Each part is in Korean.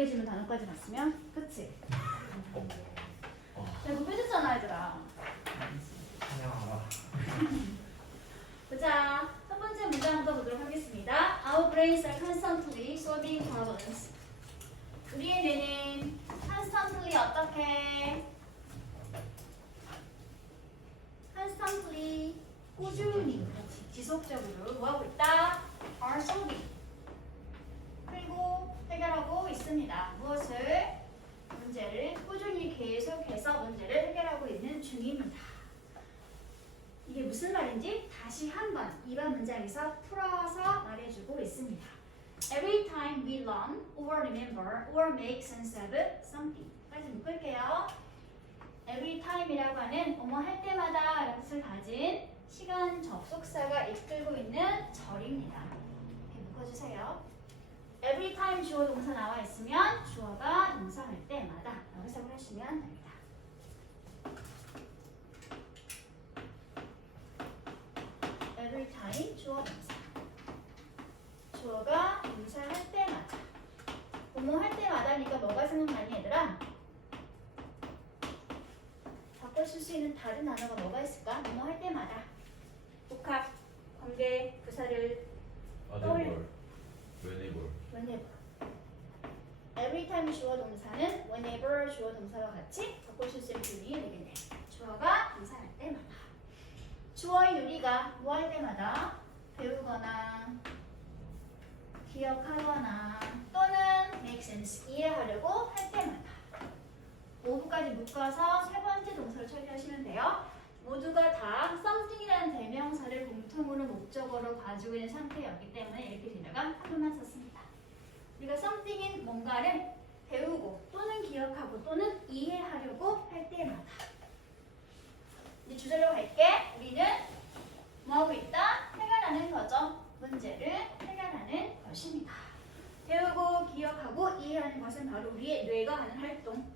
익숙해지는 단어까지 봤으면 그치? 자, 이거 빼줬잖아 얘들아. 찬양하라. 보자. 첫 번째 문장부터 보도록 하겠습니다. Our brains are constantly solving problems. 우리의 뇌는 constantly 어떻게? constantly 꾸준히 지속적으로 뭐하고 있다? are solving. 그리고 해결하고 있습니다. 무엇을? 문제를 꾸준히 계속해서 문제를 해결하고 있는 중입니다. 이게 무슨 말인지 다시 한번 이번 문장에서 풀어서 말해주고 있습니다. Every time we learn or remember or make sense of something. 까지 묶을게요. Every time이라고 하는 뭐뭐 할 때마다 라는 뜻을 가진 시간 접속사가 이끌고 있는 절입니다. 이렇게 묶어주세요. Every time 주어 동사 나와 있으면 주어가 동사할 때마다 라고 해석을 하시면 됩니다. Every time 주어 동사. 주어가 동사할 때마다. 뭐뭐 할 때마다니까 뭐가 생각나니 얘들아? 바꿔 쓸 수 있는 다른 단어가 뭐가 있을까? 뭐뭐 할 때마다. 복합, 관계, 부사를 아데볼. 웨네볼. whenever. Every time 주어 동사는 whenever 주어 동사와 같이 바꿔줄 수 있는 표현이 되겠네. 주어가 동사할 때마다. 주어인 우리가 뭐 할 때마다 배우거나 기억하거나 또는 make sense 이해하려고 할 때마다 모두까지 묶어서 세 번째 동사를 처리하시면 돼요. 모두가 다 something이라는 대명사를 공통으로 목적어로 가지고 있는 상태였기 때문에 이렇게 뒤에다가 한글만 썼습니다. 우리가 something인 뭔가를 배우고 또는 기억하고 또는 이해하려고 할 때마다. 이제 주제로 갈게. 우리는 뭐하고 있다? 해결하는 거죠. 문제를 해결하는 것입니다. 배우고 기억하고 이해하는 것은 바로 우리의 뇌가 하는 활동.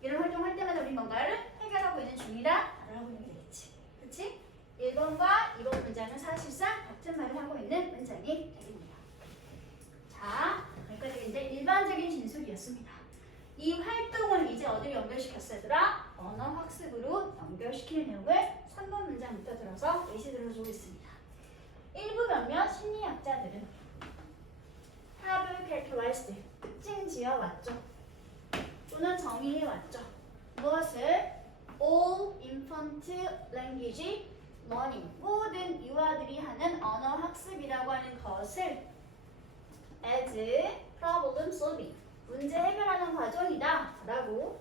이런 활동할 때마다 우리 뭔가를 해결하고 있는 중이다 라고 하고 있는 게 되겠지. 그치? 1번과 2번 문장은 사실상 같은 말을 하고 있는 문장이 되겠습니다. 자, 여기까지 이제 일반적인 진술이었습니다. 이 활동을 이제 어디로 연결시켰어요, 얘들아? 언어 학습으로 연결시키는 내용을 3번 문장부터 들어서 예시 들어주고 있습니다. 일부 몇몇 심리학자들은 have characterized, 특징 지어왔죠. 또는 정의해왔죠. 무엇을? All infant language learning, 모든 유아들이 하는 언어 학습이라고 하는 것을 as problem solving, 문제 해결하는 과정이다 라고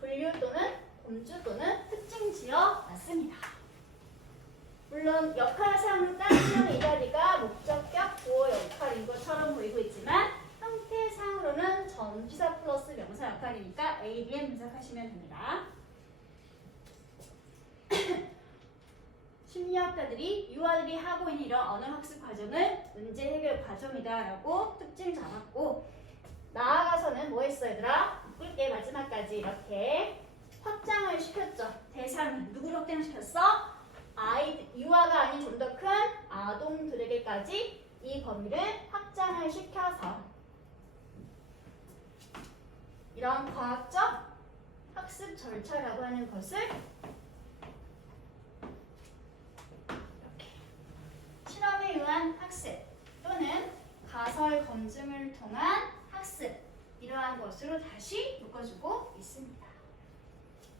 분류 또는 범주 또는 특징 지어 놨습니다. 물론 역할상으로 따지면 이 자리가 목적격 보호 역할인 것처럼 보이고 있지만 형태상으로는 전치사 플러스 명사 역할이니까 ADM 분석하시면 됩니다. 심리학자들이 유아들이 하고 있는 이런 언어학습 과정을 문제 해결 과정이다 라고 특징을 잡았고, 나아가서는 뭐 했어 얘들아? 묶을게. 마지막까지 이렇게 확장을 시켰죠. 대상 누구로 확장시켰어? 유아가 아닌 좀 더 큰 아동들에게까지 이 범위를 확장을 시켜서 이런 과학적 학습 절차라고 하는 것을 이렇게 실험에 의한 학습 또는 가설 검증을 통한 학습, 이러한 것으로 다시 묶어주고 있습니다.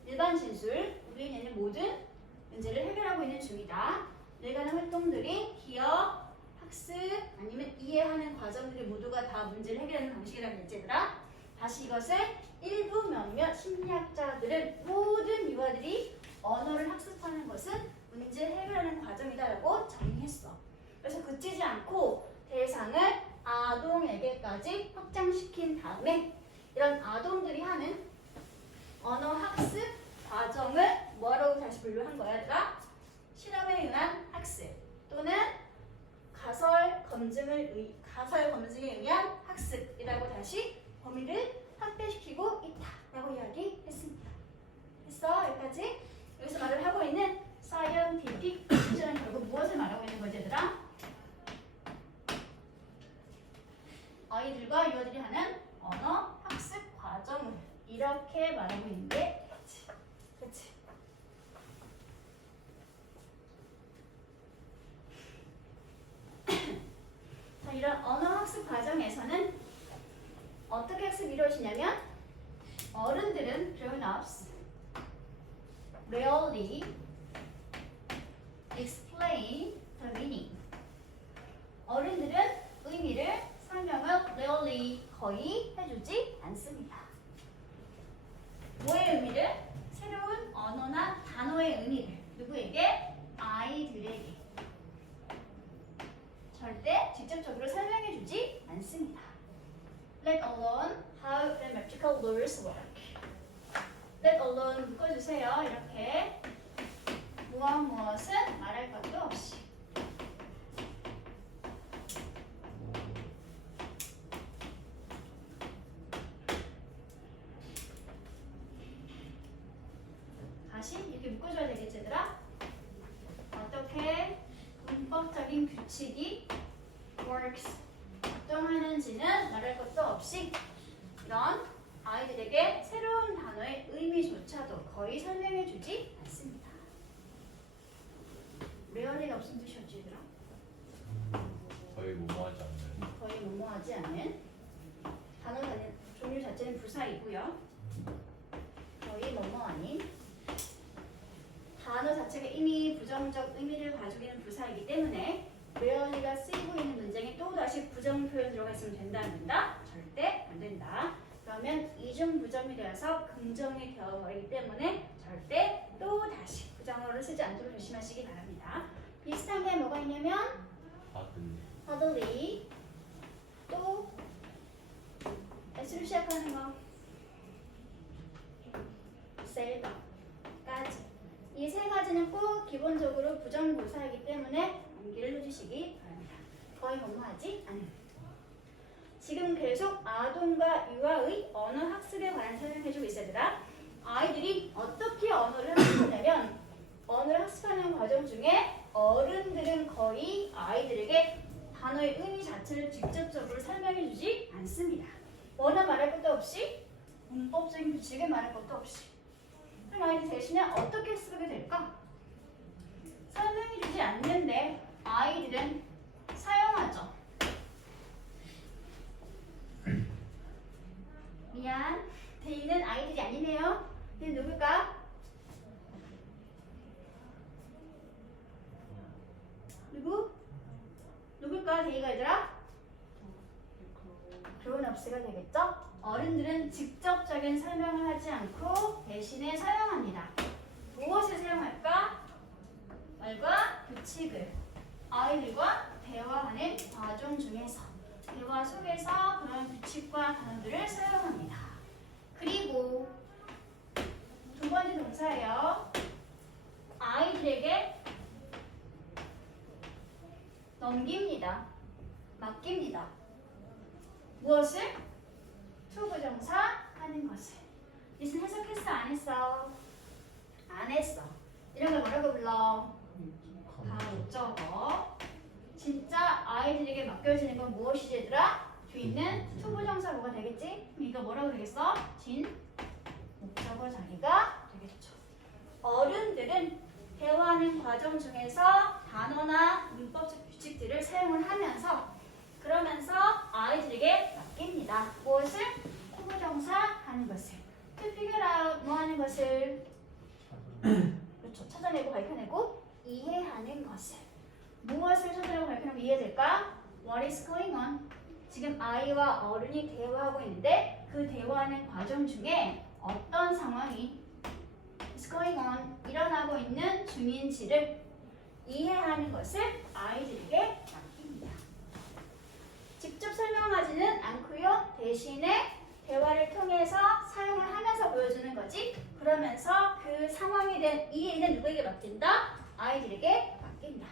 일반 진술, 우리 얘는 모든 문제를 해결하고 있는 중이다. 뇌가 하는 활동들이 기억, 학습 아니면 이해하는 과정들이 모두가 다 문제를 해결하는 방식이라는 얘기들아. 다시 이것을 일부 몇몇 심리학자들은 모든 유아들이 언어를 학습하는 것은 문제 해결하는 과정이다라고 정의했어. 그래서 그치지 않고 대상을 아동에게까지 확장시킨 다음에 이런 아동들이 하는 언어 학습 과정을 뭐라고 다시 분류한 거야, 얘들아? 실험에 의한 학습 또는 가설 검증에 의한 학습이라고 다시 범위를 확대시키고 있다라고 이야기했습니다. 됐어? 여기까지? 여기서 말을 하고 있는 scientific precision은 결국 무엇을 말하고 있는 거지, 얘들아? 아이들과 유아들이 하는 언어 학습 과정을 이렇게 말하고 있는데, 그치? 자, 이런 언어 학습 과정에서는 어떻게 학습이 이루어지냐면 어른들은 grown-ups rarely explain the meaning. 어른들은 의미를 설명을 rarely 거의 해주지 않습니다. 뭐의 의미를? 새로운 언어나 단어의 의미를 누구에게? 아이들에게. 절대 직접적으로 설명해주지 않습니다. Let alone how grammatical rules work. Let alone 묶어주세요. 이렇게 무엇은 말할 것도 없이. 다시 이렇게 묶어줘야 되겠지, 얘들아? 어떻게 문법적인 규칙이 works, 작동하는지는 말할 것도 없이 이런 아이들에게 새로운 단어의 의미조차도 거의 설명해주지 않습니다. 레어리가 무슨 뜻이었지, 얘들아? 거의 뭐뭐하지 않는. 거의 뭐뭐하지 않는 단어 종류 자체는 부사이고요. 거의 뭐뭐 아닌 단어 자체가 이미 부정적 의미를 가지고 있는 부사이기 때문에 레어리가 쓰이고 있는 문장에 또다시 부정 표현 들어가 있으면 된다 안 된다? 절대 안 된다. 그러면 이중 부정이 되어서 긍정이 되어버리기 때문에 절대 또다시 부정어를 쓰지 않도록 조심하시기 바랍니다. 비슷한 게 뭐가 있냐면 hardly, 또 S로 시작하는 거 seldom까지. 이 세 가지는 꼭 기본적으로 부정부사이기 때문에 암기를 해주시기 바랍니다. 거의 뭐뭐하지 않은. 지금 계속 아동과 유아의 언어 학습에 관한 설명해주고 있어요. 얘들아. 아이들이 어떻게 언어를 학습하냐면 언어를 학습하는 과정 중에 어른들은 거의 아이들에게 단어의 의미 자체를 직접적으로 설명해주지 않습니다. 원어 말할 것도 없이 문법적인 규칙을 말할 것도 없이. 그럼 아이들 대신에 어떻게 학습하게 될까? 설명해주지 않는데 아이들은 사용하죠. 미안, 데이는 아이들이 아니네요. 데이 누굴까? 누굴까 데이가 얘들아? grown-ups가 되겠죠? 어른들은 직접적인 설명을 하지 않고 대신에 사용합니다. 무엇을 사용할까? 말과 규칙을 아이들과 대화하는 과정 중에서 대화 속에서 그런 규칙과 단어들을 사용합니다. 그리고 두 번째 동사예요. 아이들에게 넘깁니다. 맡깁니다. 무엇을? 투부정사 하는 것을. 이슨 해석했어? 안 했어? 안 했어. 이런 걸 뭐라고 불러? 다 목적어. 진짜 아이들에게 맡겨지는 건 무엇이지 얘들아? 뒤에 있는 투부정사 뭐가 되겠지? 이거 뭐라고 되겠어? 진 목적어 자리가 되겠죠. 어른들은 대화하는 과정 중에서 단어나 문법적 규칙들을 사용을 하면서 그러면서 아이들에게 맡깁니다. 무엇을? 투부정사 하는 것을. To figure out 뭐 하는 것을? 그렇죠. 찾아내고 밝혀내고 이해하는 것을. 무엇을 찾아내고 밝혀내고 이해될까? What is going on? 지금 아이와 어른이 대화하고 있는데 그 대화하는 과정 중에 어떤 상황이 is going on 일어나고 있는 중인지를 이해하는 것을 아이들에게 맡깁니다. 직접 설명하지는 않고요. 대신에 대화를 통해서 사용을 하면서 보여주는 거지. 그러면서 그 상황에 대한 이해는 누구에게 맡긴다? 아이들에게 맡긴다.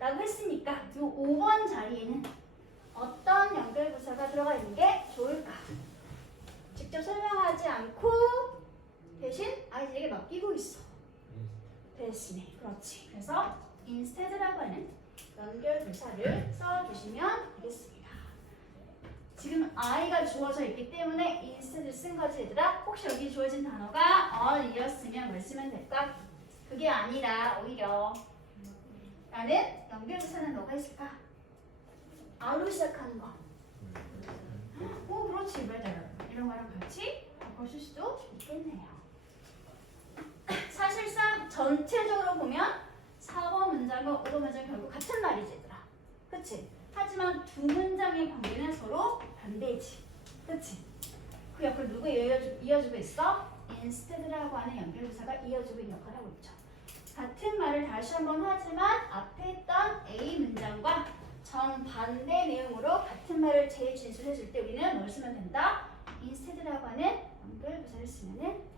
라고 했으니까 이 5번 자리에는 어떤 연결부사가 들어가 있는 게 좋을까? 직접 설명하지 않고 대신 아이들에게 맡기고 있어. 대신에. 그렇지. 그래서 instead라고 하는 연결부사를 써주시면 되겠습니다. 지금 I가 주어져 있기 때문에 instead 쓴 거지 얘들아. 혹시 여기 주어진 단어가 all이었으면 뭘 쓰면 될까? 그게 아니라 오히려 나는 연결부사는 뭐가 있을까? R로 시작하는 거. 오 그렇지 better 이런 거랑 같이 바꿔줄 수도 있겠네요. 사실상 전체적으로 보면 4번 문장과 5번 문장 결국 같은 말이지 얘들아. 그치? 하지만 두 문장의 관계는 서로 반대지. 그치? 그 옆을 누가 이어주고 있어? instead라고 하는 연결부사가 이어주고 있는 역할을 하고 있죠. 같은 말을 다시 한번 하지만 앞에 했던 A 문장과 정반대 내용으로 같은 말을 재진술해 줄 때 우리는 뭘 쓰면 된다? instead라고 하는 연결부사를 쓰면 됩니다.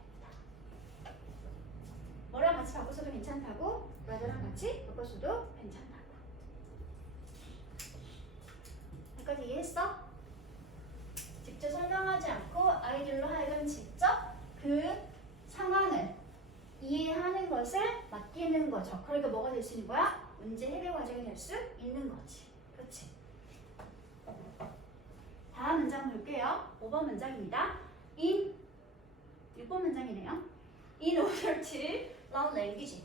뭐랑 같이 바꿔서도 괜찮다고? rather랑 같이 바꿔서도 괜찮다고. 여기까지 이해했어? 직접 설명하지 않고 아이들로 하여금 직접 그 상황을 이해하는 것을 맡기는 거죠. 그러니까 뭐가 될 수 있는 거야? 문제 해결 과정이 될 수 있는 거지. 그렇지? 다음 문장 볼게요. 5번 문장입니다. In 6번 문장이네요. In order to learn language.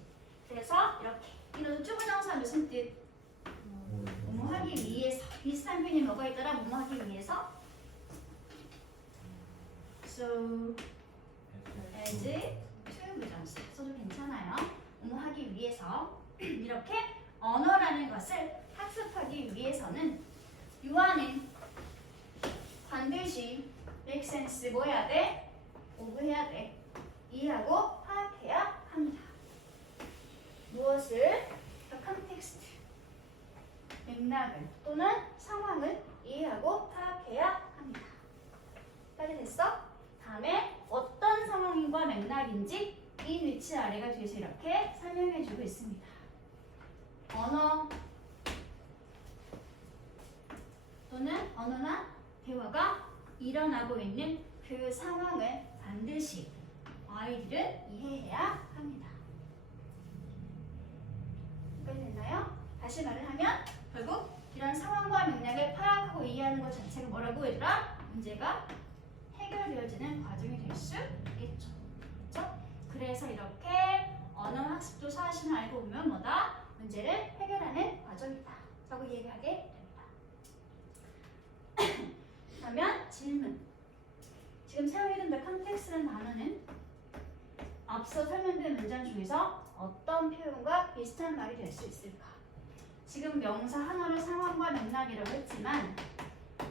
그래서 이렇게 in order to 부정사 무슨 뜻? 뭐뭐 하기 위해서. 비슷한 표현이 뭐가 있더라? 뭐뭐 하기 위해서. So as to 부정사 써도 괜찮아요. 뭐뭐 하기 위해서 이렇게 언어라는 것을 학습하기 위해서는 유아는 반드시 make sense 뭐 해야 돼? 오브해야 돼. 이해하고 파악해야 합니다. 무엇을? The context, 맥락을 또는 상황을 이해하고 파악해야 합니다. 까지 됐어? 다음에 어떤 상황인과 맥락인지 이 위치 아래가 뒤에서 이렇게 설명해주고 있습니다. 언어 또는 언어나 대화가 일어나고 있는 그 상황을 반드시 아이들은 이해해야 합니다. 여기까지 됐나요? 다시 말을 하면 결국 이런 상황과 맥락을 파악하고 이해하는 것 자체가 뭐라고 얘들아? 문제가 해결되어지는 과정이 될 수 있겠죠. 그렇죠? 그래서 이렇게 언어 학습도 사실을 알고 보면 뭐다? 문제를 해결하는 과정이다. 라고 얘기하게 됩니다. 그러면 질문. 지금 사용해둔 the context라는 단어는 앞서 설명된 문장 중에서 어떤 표현과 비슷한 말이 될 수 있을까? 지금 명사 하나를 상황과 맥락이라고 했지만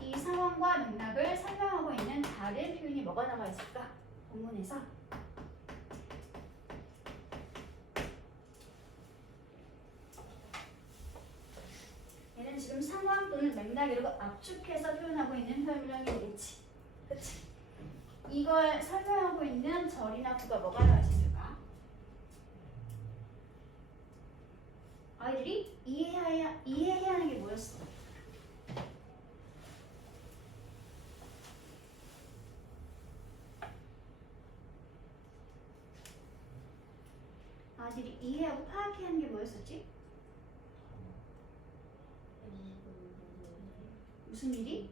이 상황과 맥락을 설명하고 있는 다른 표현이 뭐가 나와 있을까? 본문에서 얘는 지금 상황 또는 맥락이라고 압축해서 표현하고 있는 설명이겠지. 그치? 이걸 설명하고 있는 절이나 구가 뭐가 나와 있을까? 아이들이 이해해야 하는 게 뭐였어? 아이들이 이해하고 파악해야 하는 게 뭐였었지? 무슨 일이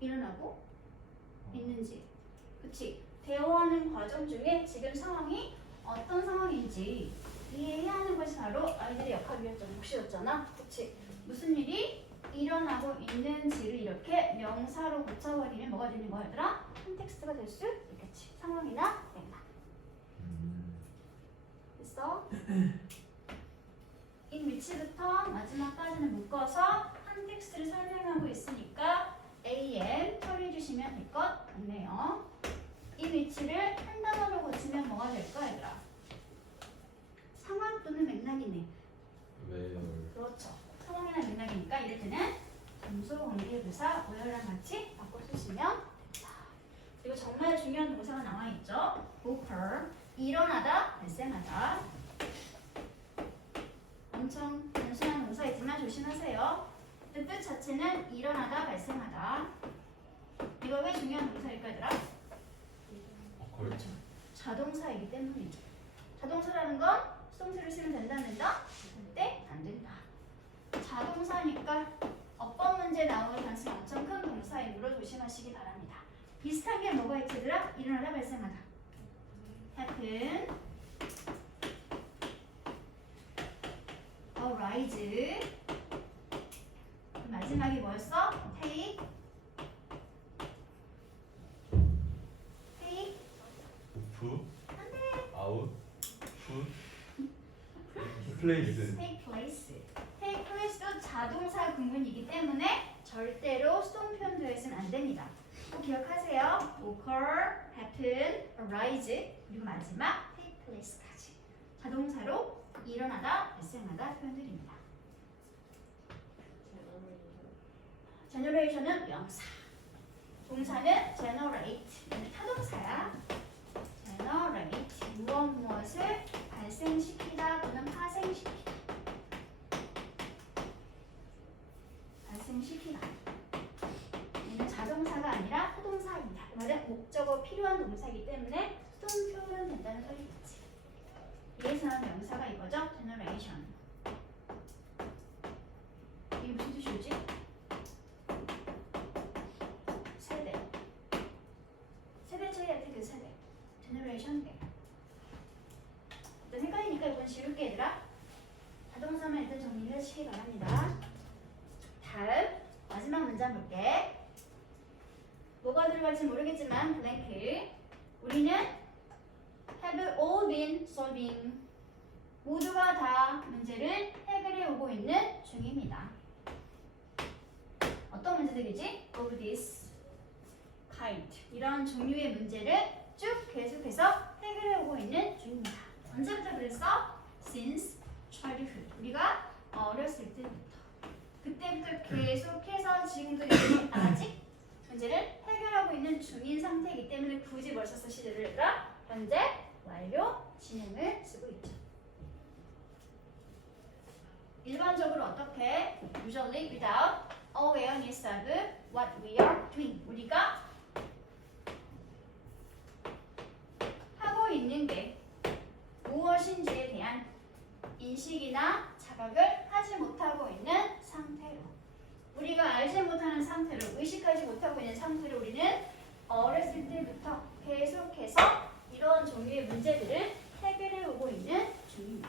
일어나고 있는지. 그치? 대화하는 과정 중에 지금 상황이 어떤 상황인지 이해해야 하는 것이 바로 아이들의 역할이었잖아. 그치? 무슨 일이 일어나고 있는지를 이렇게 명사로 고쳐버리면 뭐가 되는 거야 얘들아? 컨텍스트가 될 수 있겠지. 상황이나 맥락. 됐어? 이 위치부터 마지막까지는 묶어서 컨텍스트를 설명하고 있으니까 AM 처리해 주시면 될 것 같네요. 이 위치를 한 단어로 고치면 뭐가 될까 얘들아? 상황 또는 맥락이네. 왜요? 그렇죠. 상황이나 맥락이니까 이럴 때는 점수 관계부사 오열랑 같이 바꿔주시면 됩니다. 그리고 정말 중요한 동사가 나와 있죠. occur, 일어나다, 발생하다. 엄청 단순한 동사이지만 조심하세요. 뜻 자체는 일어나다, 발생하다. 이거 왜 중요한 동사일까 얘들아? 그렇죠. 자동사이기 때문이죠. 자동사라는 건 수동태를 쓰면 된다, 안 된다? 절대 안 된다. 자동사니까 어법 문제 나오는 가능성이 엄청 큰 동사이므로 조심하시기 바랍니다. 비슷한 게 뭐가 있지 얘들아? 일어나다 발생하다. happen, arise. 마지막이 뭐였어? take, 푸, 안돼. 아웃, 푸, 플레이스. take place. take place도 자동사 구문이기 때문에 절대로 수동 표현 되어있으면 안 됩니다. 꼭 기억하세요. occur, happen, arise 그리고 마지막 take place까지 자동사로 일어나다, 발생하다 표현드립니다. generation은 명사, 동사는 generate, 타동사야. generate, 무엇을 발생시키다 또는 파생시키다. 발생시키다. 얘는 자동사가 아니라 타동사입니다. 이 말은 목적어 필요한 동사이기 때문에 수동 표현은 된다는 소리겠지. 위에서는 명사가 이거죠? generation. 이게 무슨 뜻이지? 세대. 세대 차이한테 그 세대. generation 대. 일단 헷갈리니까 이건 지울게 얘들아. 자동사만 일단 정리를 해주시기 바랍니다. 다음 마지막 문장 볼게. 뭐가 들어갈지 모르겠지만 블랭크. 우리는 have all been solving. 모두가 다 문제를 해결해 오고 있는 중입니다. 어떤 문제들이지? Of this kind. 이런 종류의 문제를 쭉 계속해서 해결해 오고 있는 중입니다. 언제부터 그랬어? Since childhood. 우리가 어렸을 때부터. 그때부터 계속해서 지금도 아직 문제를 해결하고 있는 중인 상태이기 때문에 굳이 벌써 써 시제를 얘들아 현재 완료 진행을 쓰고 있죠. 일반적으로 어떻게? Usually without awareness of what we are doing. 우리가 하고 있는 게 무엇인지에 대한 인식이나 자각을 하지 못하고 있는 상태로, 우리가 알지 못하는 상태로, 의식하지 못하고 있는 상태로 우리는 어렸을 때부터 계속해서 이런 종류의 문제들을 해결해 오고 있는 중입니다.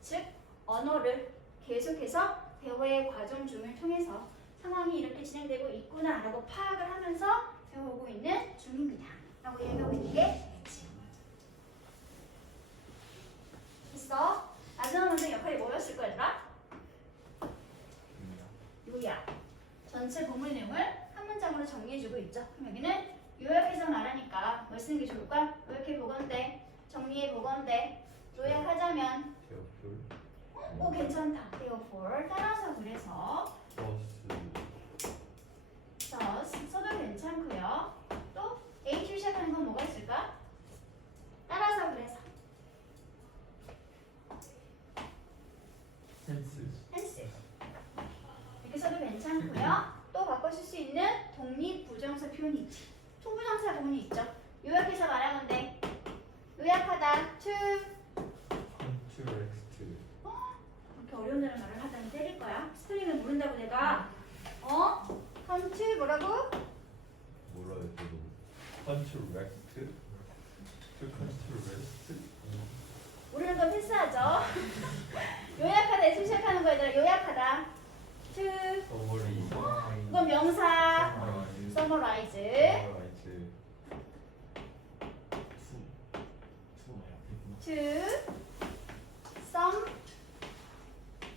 즉 언어를 계속해서 대화의 과정 중을 통해서 상황이 이렇게 진행되고 있구나 라고 파악을 하면서 배워오고 있는 중입니다 라고 얘기하고 있는 게 되겠지. 됐어? 마지막 문장 역할이 뭐였을 거야 얘들아? 요약. 전체 본문 내용을 한 문장으로 정리해주고 있죠. 그럼 여기는 요약해서 말하니까 뭘 쓰는 게 좋을까? 요약해 보건대, 정리해 보건대. 요약하자면 테오풀, 오 괜찮다. therefore 따라서 그래서 thus 써도 괜찮고요. 또 H로 시작하는 건 뭐가 있을까? 따라서 그래서 센스, hence 이렇게 써도 괜찮고요. 또 바꿔줄 수 있는 독립 부정사 표현이 있지. 투부정사 부분이 있죠. 요약해서 말하건대 요약하다 to 컨트랙트, 이렇게 어려운 말을 하다니 때릴 거야. 스펠링을 모른다고 내가 come to 뭐라고? 뭐라 해도 컨트랙트, 컨트랙트, 모르는 거 패스하죠. 요약하다 에서 시작하는 거 얘들아. 요약하다 to 서머리, 이건 명사 summarize 서머라이즈, to sum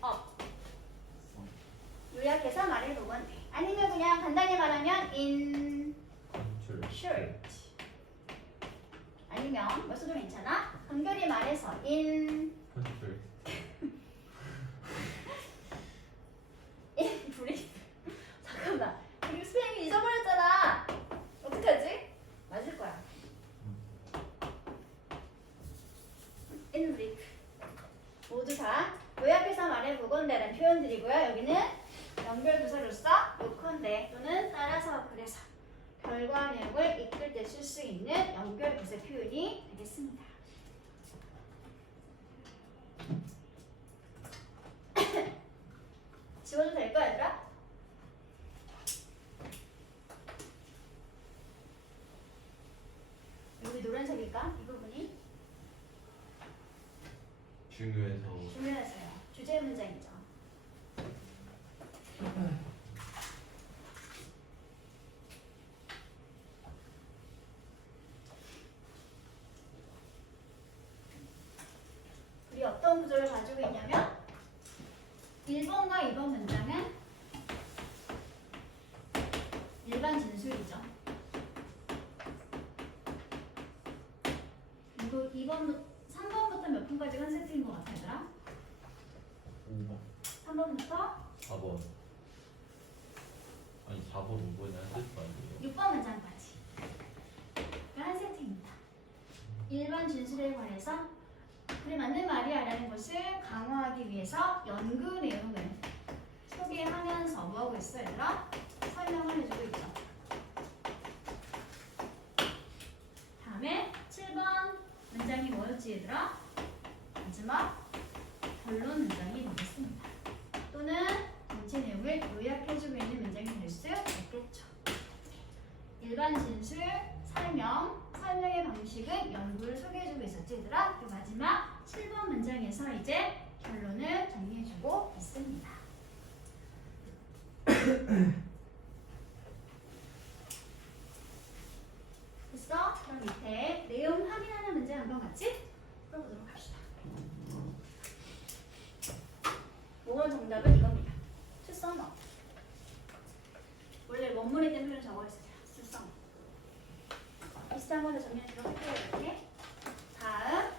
up 요약해서 말해보건 돼. 아니면 그냥 간단히 말하면 in short 아니면 뭐 써도 괜찮아. 간결히 말해서 in brief. 잠깐만 이거 스페인이 잊어버렸잖아. 어떡하지? 맞을 거야. in brief 모두 다 요약해서 말해보건대라는 표현들이고요. 여기는 연결부사로서 요컨대 또는 따라서 그래서 결과 내용을 이끌 때 쓸 수 있는 연결부사 표현이 되겠습니다. 지워도 될까 얘들아? 노란색일까? 이 부분이 중요해서 중요해서요. 주제 문장이죠. 우리 어떤 구조를 가지고 있냐면 1번과 2번 문장은 일반 진술이죠. 그리고 2번, 3번부터 몇 분까지가 한 세트인 것 같아, 얘들아? 5번 3번부터 4번 아니 4번 5번이 한 세트 아니에요? 6번 문장까지. 한 세트입니다. 일반 진술에 관해서 그래 맞는 말이야라는 것을 강화하기 위해서 연구 내용을 소개하면서 뭐하고 있어 얘들아? 설명을 해주고 있죠. 다음에 7번 문장이 뭐였지 얘들아? 마지막 결론 문장이 되겠습니다. 또는 전체 내용을 요약해주고 있는 문장이 될 수 있겠죠. 일반 진술, 설명, 설명의 방식은 연구를 소개해주고 있었지 얘들아. 그 마지막 7번 문장에서 이제 결론을 정리해주고 있습니다. 됐어? 그럼 밑에 내용 확인하는 문제 한번 같이 풀어보도록 합시다. 5번 정답은 이겁니다. 투썸머. 원래 원문에 대한 표현 적어있어요. 투썸머. 비슷한 거를 정리해주도록 할게요. 이렇게. 다음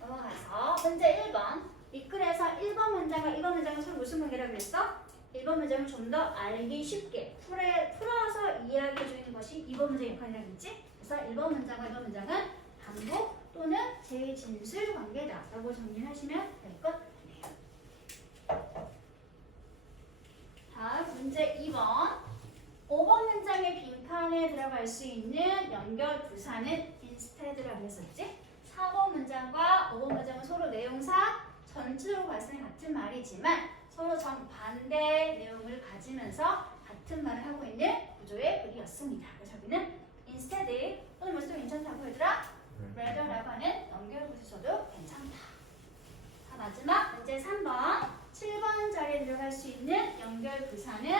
넘어가서 문제 1번. 밑글에서 1번 문장과 2번 문장은 서로 무슨 관계라고 그랬어? 1번 문장을 좀 더 알기 쉽게 풀어서 이야기해주는 것이 2번 문장의 역할이라고 했지? 그래서 1번 문장과 2번 문장은 반복 또는 재진술 관계다라고 정리하시면 될 것 같네요. 다음 문제 2번. 5번 문장의 빈칸에 들어갈 수 있는 연결 부사는 instead라고 했었지? 4번 문장과 5번 문장은 서로 내용상 전체적으로 봤을 때 같은 말이지만 서로 정반대 내용을 가지면서 같은 말을 하고 있는 구조의 글이었습니다. 그래서 여기는 instead 또는 뭐도 괜찮다고 얘들아? rather라고 하는 연결 부사도 괜찮다. 자, 마지막 문제 3번. 7번 자리에 들어갈 수 있는 연결 부사는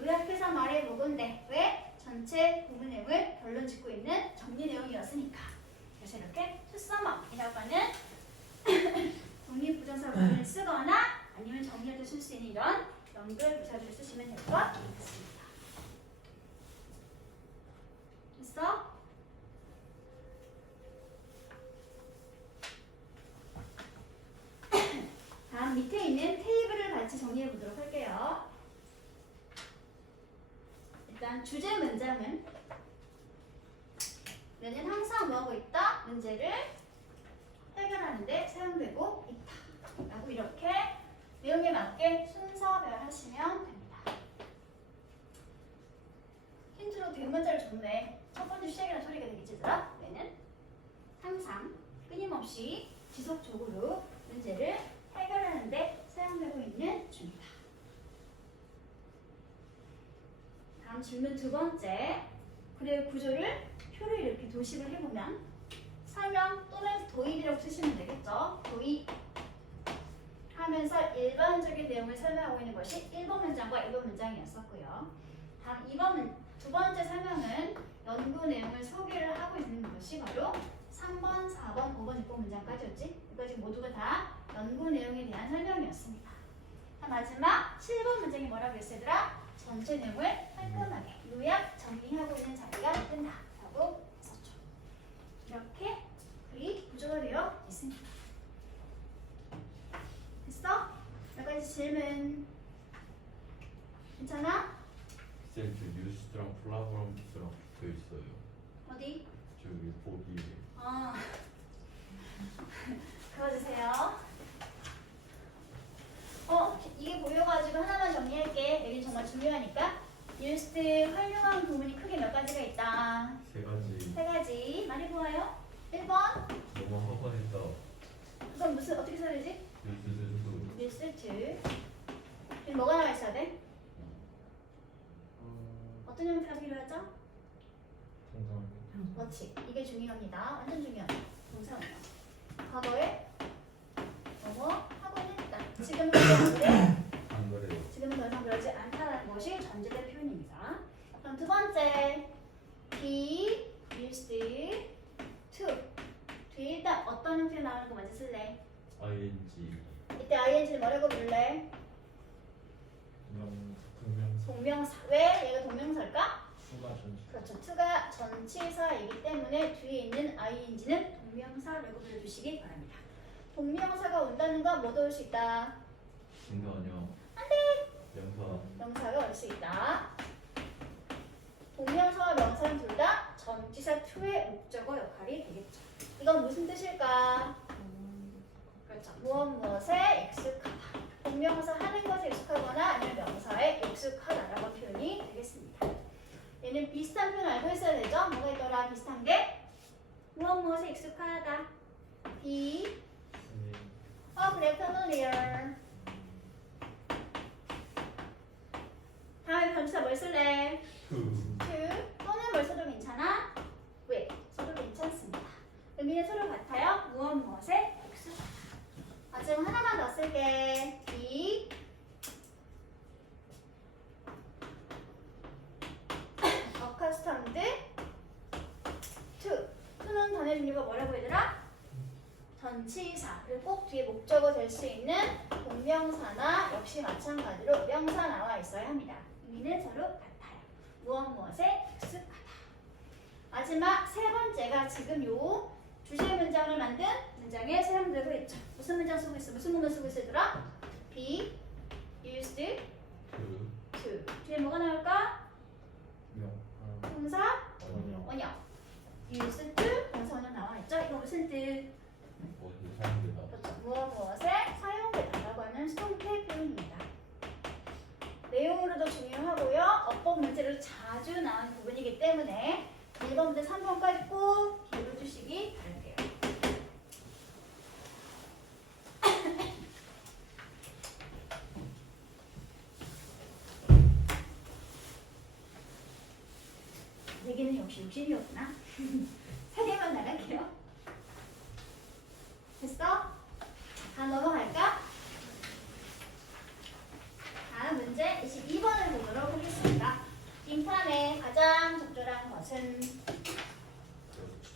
요약해서 말해보건대. 왜? 전체 부분 내용을 결론 짓고 있는 정리 내용이었으니까. 그래서 이렇게 to sum up이라고 하는 독립부정사 부분을 쓰거나 아니면 정리할 때 쓸 수 있는 이런 연결 부사들을 쓰시면 될 것 같습니다. 됐어? 다음 밑에 있는 테이블을 같이 정리해 보도록 할게요. 일단 주제 문장은 얘는 항상 뭐하고 있다? 문제를 해결하는 데 사용되고 있다 라고 이렇게 내용에 맞게 순서별하시면 됩니다. 힌트로 뒷문자를 줬네. 첫 번째 시작이라는 소리가 되겠지 얘들아? 얘는 항상 끊임없이 지속적으로 문제를 해결하는 데 사용되고 있는 중이다. 다음 질문 두 번째. 그래 구조를 표를 이렇게 도식을 해보면 설명 또는 도입이라고 쓰시면 되겠죠. 도입 하면서 일반적인 내용을 설명하고 있는 것이 1번 문장과 2번 문장이었었고요. 다음 두 번째 설명은 연구 내용을 소개를 하고 있는 것이 바로 3번, 4번, 5번, 6번 문장까지였지. 이거지 모두가 다 연구 내용에 대한 설명이었습니다. 자, 마지막 7번 문장이 뭐라고 했어 얘들아? 전체 내용을 깔끔하게 요약 정리하고 있는 자리가 된다 라고 했었죠. 이렇게 글이 구조가 되어 있습니다. 됐어? 몇 가지 질문 괜찮아? 쌤, 저 뉴스랑 플라그램스랑 붙어 있어요. 어디? 저기 보기에. 그어주세요. 이게 보여가지고 하나만 정리할게. 여기 정말 중요하니까. 뉴스 활용한 부분이 크게 몇 가지가 있다. 세 가지. 세 가지. 많이 보아요. 1번. 너무 허전했다. 그건 무슨 어떻게 써야 되지? 뉴스. 뉴스 2. 여기 뭐가 나와 있어야 돼? 어떤 형태가 필요하죠? 그렇지. 이게 중요합니다. 완전 중요합니다. 동사문화. 과거에 뭐뭐 하곤 했다. 지금은 안 그래? 안 그래요. 지금은 더 이상 그러지 않다라는 것이 전제된 표현입니다. 그럼 두 번째, be used to. 뒤에 일단 어떤 형태로 나오는 거 먼저 쓸래? ing. 이때 ing를 뭐라고 부를래? 동명사 동명사. 왜 얘가 동명사일까? 수가 전체 그렇죠. to가 전치사이기 때문에 뒤에 있는 ing는 동명사라고 불러주시기 바랍니다. 동명사가 온다는 건 뭐도 올 수 있다? 증거원형. 명사. 명사가 올 수 있다. 동명사와 명사는 둘 다 전치사 to의 목적어 역할이 되겠죠. 이건 무슨 뜻일까? 그렇죠. 무엇에 익숙하다. 동명사 하는 것에 익숙하거나 아니면 명사에 익숙하다라고 표현이 되겠습니다. 얘는 비슷한 표현 알고 있어야 되죠? 뭐가 있더라? 비슷한 게 무엇에 익숙하다. be 그래 familiar. 다음에 변치사 뭘 쓸래? to. to 또는 뭘 써도 괜찮아? with 써도 괜찮습니다. 의미는 서로 같아요. 무엇에 익숙하다. 지금 하나만 더 쓸게. be accustomed to. to는 단어 종류가 뭐라고 얘들아? 전치사. 그리고 꼭 뒤에 목적어 될 수 있는 동명사나 역시 마찬가지로 명사 나와 있어야 합니다. 의미는 서로 같아요. 무엇에 익숙하다. 마지막 세 번째가 지금 요 주제 문장을 만든 문장에 사용되고 있죠. 무슨 문장 쓰고 있어? 무슨 문장 쓰고 있으더라? be used to. to. 뒤에 뭐가 나올까? 명 동사 원형 원형. used to 동사 원형 나와 있죠. 이거 무슨 뜻? 어디 사용되다. 그렇죠. 무엇에 사용되다라고 하는 수동태 표현입니다. 내용으로도 중요하고요. 어법 문제로 자주 나오는 부분이기 때문에 1번부터 3번까지 꼭 기울여주시기 바랄게요. 내기는 역시 욕심이었구나. 3개만 나갈게요. 됐어? 다 넘어갈까? 다음 문제 22번을 보도록 하겠습니다. 빈칸에 가장 적절한 것은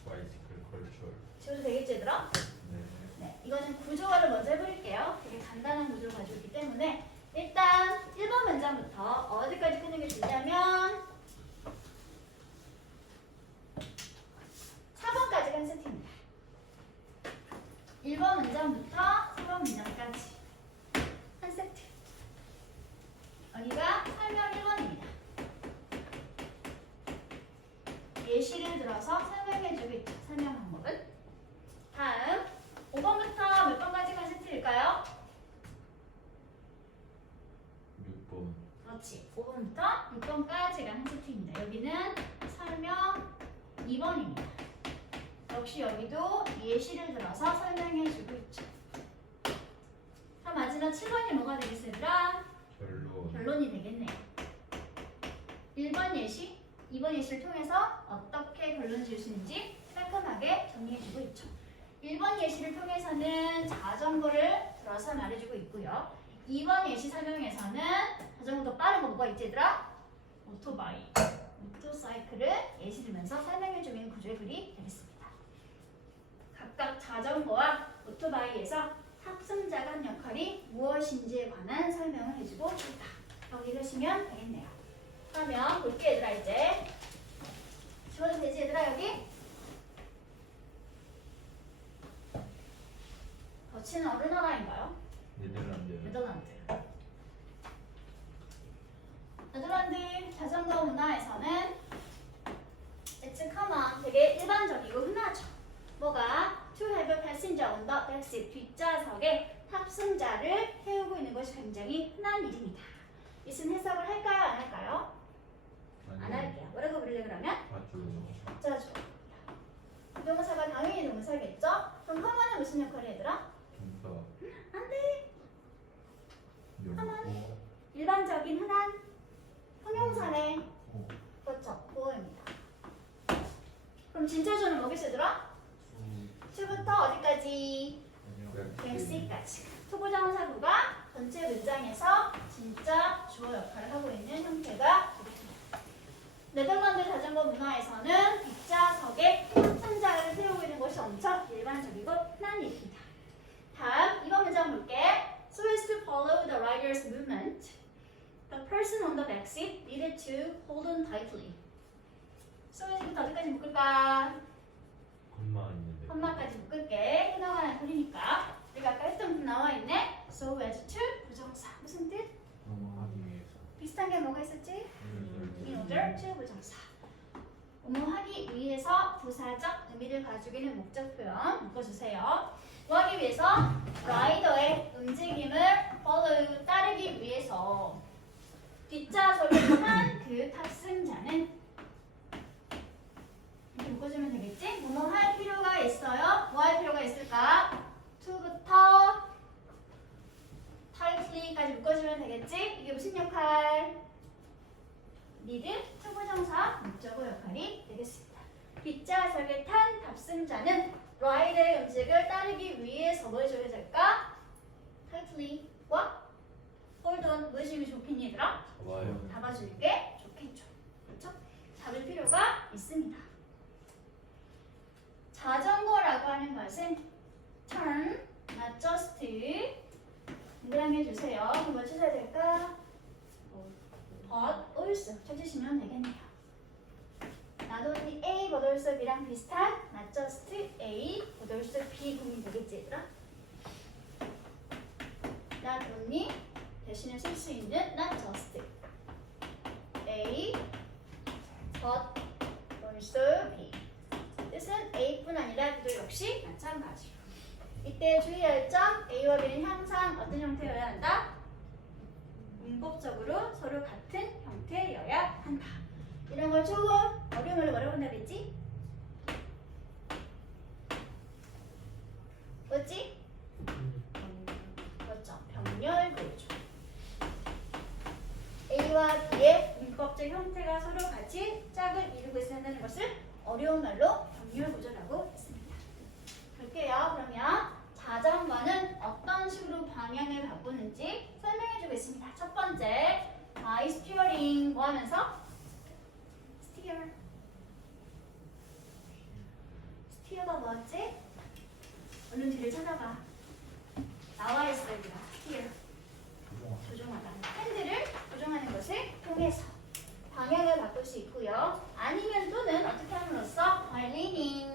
바이시클 컬처. 지워도 되겠지 얘들아? 네. 네, 이거는 구조화를 먼저 해볼게요. 되게 간단한 구조를 가지고 있기 때문에 일단 1번 문장부터 어디까지 끊는 게 좋냐면 4번까지가 한 세트입니다. 1번 문장부터 4번 문장까지 한 세트. 여기가 설명 1번입니다. 예시를 들어서 설명해주고 있죠. 설명 방법은. 다음 5번부터 몇 번까지가 한 세트일까요? 6번. 그렇지. 5번부터 6번까지가 한 세트입니다. 여기는 설명 2번입니다. 역시 여기도 예시를 들어서 설명해주고 있죠. 그럼 마지막 7번이 뭐가 되겠어요, 얘들아? 결론. 결론이 되겠네요. 1번 예시, 2번 예시를 통해서 어떻게 결론 지을 수 있는지 깔끔하게 정리해주고 있죠. 1번 예시를 통해서는 자전거를 들어서 말해주고 있고요. 2번 예시 설명에서는 자전거 더 빠른 거 뭐가 있지 얘들아? 오토바이, 모터사이클을 예시 들면서 설명해주고 있는 구조의 글이 되겠습니다. 각각 자전거와 오토바이에서 탑승자가 한 역할이 무엇인지에 관한 설명을 해주고 있다. 여기 하시면 되겠네요. 그러면 볼게 얘들아 이제. 지워도 되지 얘들아 여기? 거치는 어느 나라인가요? 네덜란드. 네덜란드. 네덜란드 자전거 문화에서는 It's common, 되게 일반적이고 흔하죠. 뭐가? To have a passenger on the back seat, 뒷좌석에 탑승자를 태우고 있는 것이 굉장히 흔한 일입니다. 이슨 해석을 할까요? 안 할까요? 안 할게요. 뭐라고 부르려 그러면? 아주. 짜죠. 동사가 당연히 동사겠죠? 그럼 common 무슨 역할을 얘들아? 동사. 안 돼. 연고. 일반적인 흔한 형용사네. 고 그렇죠. 보어입니다. 진짜 조는 뭐겠어 얘들아? to부터 어디까지? 백시까지. 투부정사구가 전체 문장에서 진짜 주어 역할을 하고 있는 형태가 되겠습니다. 네덜란드 자전거 문화에서는 뒷좌석에 탑승자를 세우고 있는 것이 엄청 일반적이고 흔한 일입니다. 다음 이번 문장 볼게. So as to follow the rider's movement, the person on the back seat needed to hold on tightly. So as부터 어디까지 묶을까? 콤마 있는데. 콤마까지 묶을게. 해당하는 소리니까. 우리가 아까 했던 분 나와 있네. So as to 부정사. 무슨 뜻? 넘어가기 위해서. 비슷한 게 뭐가 있었지? 음. in order to 부정사. 뭐하기 위해서 부사적 의미를 가지고 있는 목적 표현 묶어주세요. 뭐하기 위해서? 라이더의 움직임을 follow 따르기 위해서 뒷좌석에 탄 그 탑승자는 이렇게 묶어주면 되겠지? 뭐뭐 할 필요가 있어요? 뭐 할 필요가 있을까? to부터 tightly까지 묶어주면 되겠지? 이게 무슨 역할? need, 투부정사, 목적어 역할이 되겠습니다. 뒷좌석에 탄 탑승자는 라이드의 음식을 따르기 위해서 뭘 줘야 될까? tightly와 hold on 뭐 해주면 좋겠니 얘들아? 좋아요. 잡아줄게 좋겠죠. 그렇죠? 잡을 필요가 있습니다. 자전거라고 하는 것은 turn, not just 동그라미 해주세요. 그럼 뭐 찾아야 될까? but also 찾으시면 되겠네요. not only A but also B랑 비슷한 not just A but also B 구문이 되겠지 얘들아? not only 대신에 쓸 수 있는 not just A but also B 뜻은 A뿐 아니라 B도 역시 마찬가지로 이때 주의할 점 A와 B는 항상 어떤 형태여야 한다? 문법적으로 서로 같은 형태여야 한다. 이런 걸 조금 어려운 걸로 어려운다 그랬지? 뭐지? 그렇죠. 병렬 구조. A와 B의 문법적 형태가 서로 같이 짝을 이루고 있어야 한다는 것을 어려운 말로 병렬 구조라고 했습니다. 볼게요. 그러면 자전거는 어떤 식으로 방향을 바꾸는지 설명해주고 있습니다. 첫 번째, by steering 뭐 하면서? steer. steer가 뭐였지? 얼른 뒤를 찾아봐. 나와 있어 여기가. steer. 조종하다. 핸들을 조종하는 것을 통해서 방향을 바꿀 수 있고요. 아니면 또는 어떻게 함으로써 by leaning.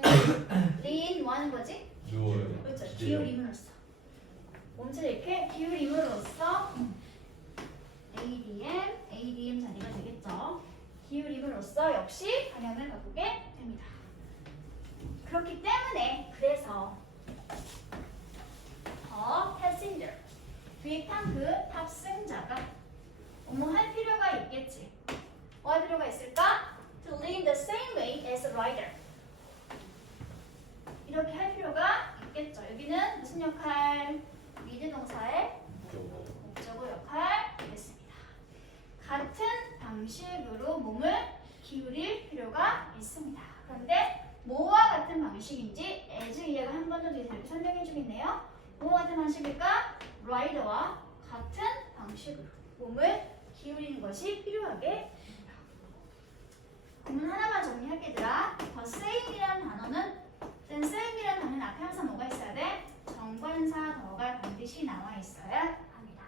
lean 뭐 하는 거지? 누워요. 그렇죠. 기울임으로써 몸체를 이렇게 기울임으로써 ADM 자리가 되겠죠. 기울임으로써 역시 방향을 바꾸게 됩니다. 그렇기 때문에 그래서 passenger 뒤에 탄 그 탑승자가 뭐 할 필요가 있겠지. 뭐 할 필요가 있을까? To lean the same way as the rider. 이렇게 할 필요가 있겠죠. 여기는 무슨 역할? 미드 동사의 목적어 역할 되겠습니다. 같은 방식으로 몸을 기울일 필요가 있습니다. 그런데 뭐와 같은 방식인지 as 이해가 한 번 더 더 설명해 주겠네요. 뭐와 같은 방식일까? 라이더와 같은 방식으로 몸을 기울이는 것이 필요하게 됩니다. 구문 하나만 정리할게 얘들아. the same이라는 단어는 same이라는 단어는 앞에 항상 뭐가 있어야 돼? 정관사 더가 반드시 나와 있어야 합니다.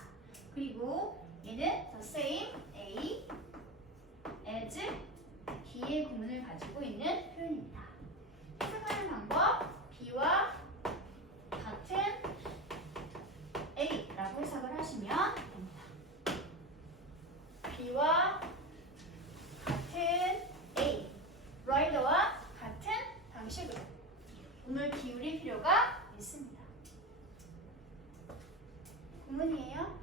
그리고 얘는 the same, A, as, B의 구문을 가지고 있는 표현입니다. 해석하는 방법, B와 같은 A라고 해석을 하시면 됩니다. B와 같은 A, 라이더와 같은 방식으로 몸을 기울일 필요가 있습니다. 구문이에요.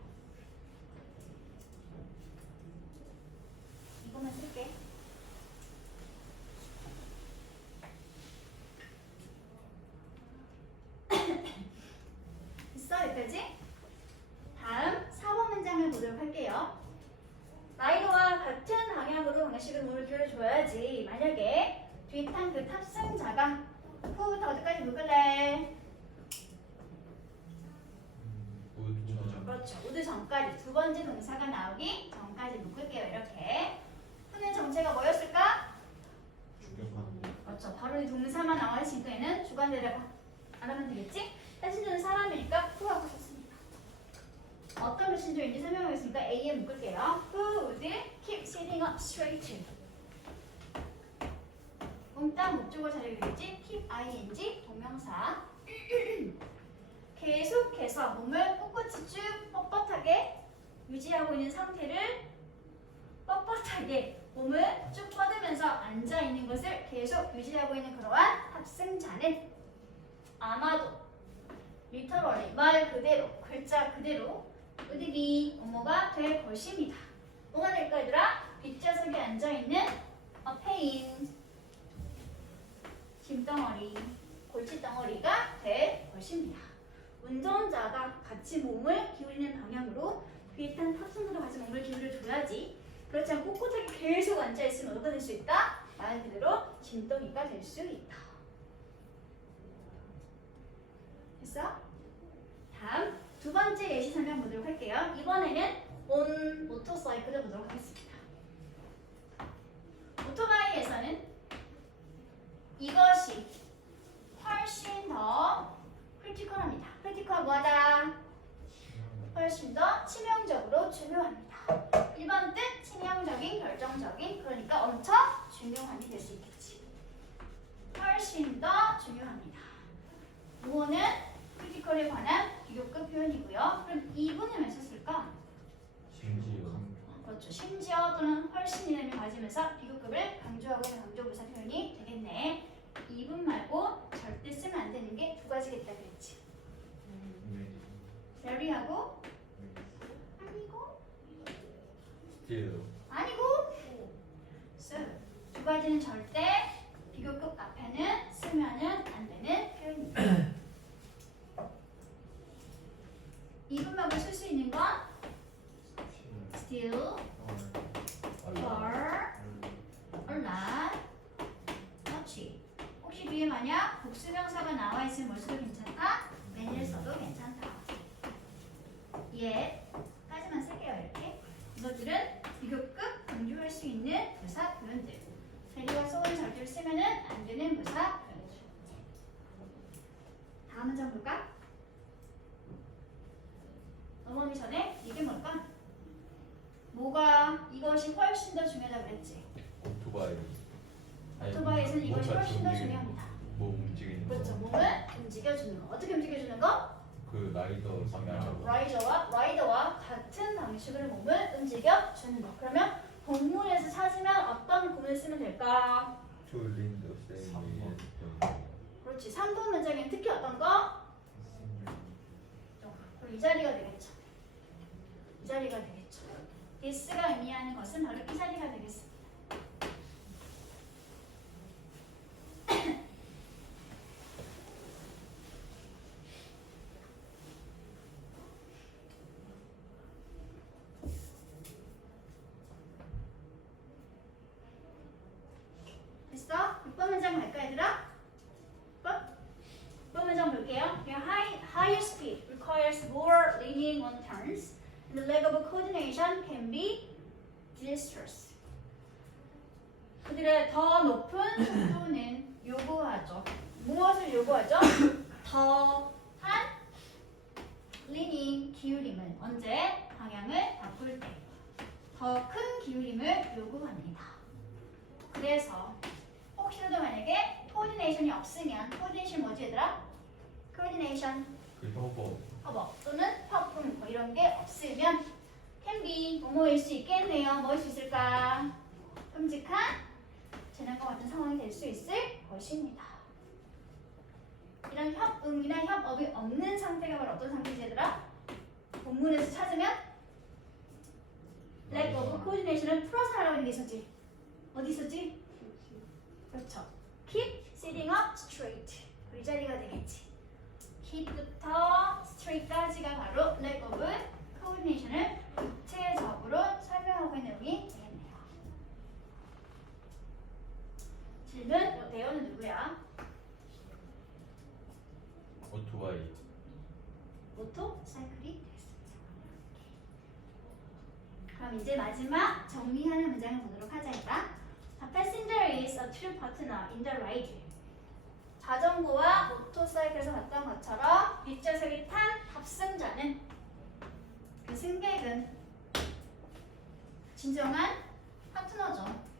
이거만 쓸게. 있어 여기까지? 다음 4번 문장을 보도록 할게요. 라이더와 같은 방향으로 방식으로 몸을 기울여줘야지. 만약에 뒷탄 그 탑승자가 후부터 어디까지 묶을래? 우드전. 그렇죠. 우드 전까지 두 번째 동사가 나오기 전까지 묶을게요. 이렇게. 후는 정체가 뭐였을까? 주격하는 거. 그렇죠. 바로 이 동사만 나와 있으니까 얘는 주관대라고 알아면 되겠지? 메신저는 사람이니까 후하고 썼습니다. 어떤 메신저인지 설명하겠습니까? A에 묶을게요. Who would keep sitting up straight? 일단 목적어 자리겠지? keep ing 동명사. 계속해서 몸을 꿋꿋이 쭉 뻣뻣하게 유지하고 있는 상태를 뻣뻣하게 몸을 쭉 뻗으면서 앉아 있는 것을 계속 유지하고 있는 그러한 탑승자는 아마도 리터럴리 말 그대로 글자 그대로 의득이 뭐뭐가 될 것입니다. 뭐가 될까 얘들아? 뒷좌석에 앉아 있는 페인 짐덩어리 골칫덩어리가 될 것입니다. 운전자가 같이 몸을 기울이는 방향으로 비슷한 탑승자도 같이 몸을 기울여줘야지. 그렇지 않고 꼿꼿하게 계속 앉아있으면 어디가 될 수 있다? 말 그대로 짐덩이가 될 수 있다. 됐어? 다음 두 번째 예시 설명 보도록 할게요. 이번에는 on 모터사이클을 보도록 하겠습니다. 오토바이에서는 이것이 훨씬 더 크리티컬합니다. 크리티컬 뭐하다? 훨씬 더 치명적으로 중요합니다. 1번 뜻 치명적인, 결정적인, 그러니까 엄청 중요함이 될 수 있겠지. 훨씬 더 중요합니다. 5호는 크리티컬에 관한 비교급 표현이고요. 그럼 2분은 왜 썼을까? 심지어. 그렇죠. 심지어 또는 훨씬이라는 가지면서 비교급을 강조하고 있는 강조부사 표현이 되겠네. 2분 말고 절대 쓰면 안 되는 게 두 가지겠다 그랬지. very하고 아니고 still. 아니고 so 두 가지는 절대 비교급 앞에는 쓰면은 안 되는 표현입니다. 2분 말고 쓸 수 있는 건 still, or, or not, not. 혹시 뒤에 만약 복수명사가 나와 있으면 뭘 써도 괜찮다? 맨을 써도 괜찮다. yet까지만 쓸게요. 이렇게 이것들은 비교급 강조할 수 있는 부사 표현들. 대리와 소는 절대로 쓰면은 안 되는 부사 표현들. 다음 문장 볼까? 넘어가기 전에 이게 뭘까? 뭐가 이것이 훨씬 더 중요하다고 그랬지? 오토바이. 오토바이에서는 이것이 몸 훨씬 더 같이 중요합니다. 몸 움직이는 거. 그렇죠. 몸을 움직여주는 거. 어떻게 움직여주는 거? 그 라이더 방향으로. 라이더와 같은 방식으로 몸을 움직여주는 거. 그러면 본문에서 찾으면 어떤 구문을 쓰면 될까? 툴린더 세미. 그렇지. 3분 문장에는 특히 어떤 거? 그럼 이 자리가 되겠죠. 이 자리가 되겠죠. this가 의미하는 것은 바로 이 자리가 되겠습니다. 됐어? 6번 문장 갈까 얘들아? 6번 문장 볼게요. Higher speed requires more leaning on turns and the leg of coordination can be disastrous. 그들의 더 높은 속도는 요구하죠. 무엇을 요구하죠? 더한 leaning 기울임을 언제? 방향을 바꿀 때. 더 큰 기울임을 요구합니다. 그래서 혹시라도 만약에 코디네이션이 없으면 코디네이션 뭐지 얘들아? 코디네이션 그 협업. 협업 또는 협응 뭐 이런 게 없으면 can be 뭐뭐일 수 있겠네요. 뭐일 수 있을까? 끔찍한 재난과 같은 상황이 될 수 있을 것입니다. 이런 협응이나 협업이 없는 상태가 바로 어떤 상태지 얘들아? 본문에서 찾으면 lack of coordination을 풀어서 하라고 하는 게 있었지. 어디 있었지? 그렇죠. Keep sitting up straight. 이 자리가 되겠지. Keep부터 straight까지가 바로 lack of coordination을 구체적으로 설명하고 있는 내용이 되겠네요. 질문 그러면 대어는 누구야? 오토바이. 모터사이클이 됐습니다. 그럼 이제 마지막 정리하는 문장을 보도록 하자. A passenger is a true partner in the ride. 자전거와 모터사이클에서 봤던 것처럼 뒷좌석에 탄 탑승자는 그 승객은 진정한 파트너죠.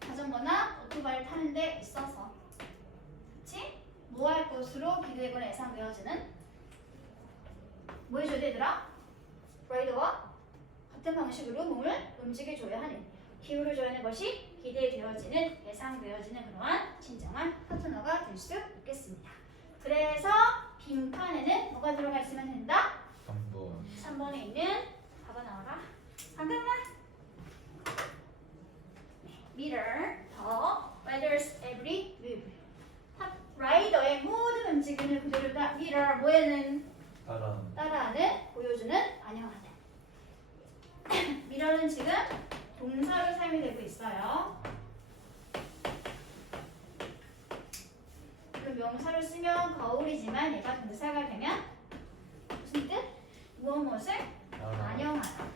자전거나 오토바이를 타는 데 있어서 그치? 뭐 할 것으로 기대되거나 예상되어지는 뭐 해줘야 되더라? 라이더와 같은 방식으로 몸을 움직여줘야 하는 기울여줘야 하는 것이 기대되어지는 예상되어지는 그러한 진정한 파트너가 될 수 있겠습니다. 그래서 빈칸에는 뭐가 들어가 있으면 된다? 3번. 3번에 있는 봐봐 나와라. 잠깐만. Mirror the rider's every move. 라이더의 모든 움직임을 그대로 다 mirror 뭐에는 따라하는 보여주는 안녕하는. mirror는 지금 동사로 사용이 되고 있어요. 그 명사로 쓰면 거울이지만 얘가 동사가 되면 무슨 뜻? 무엇을 반영하다.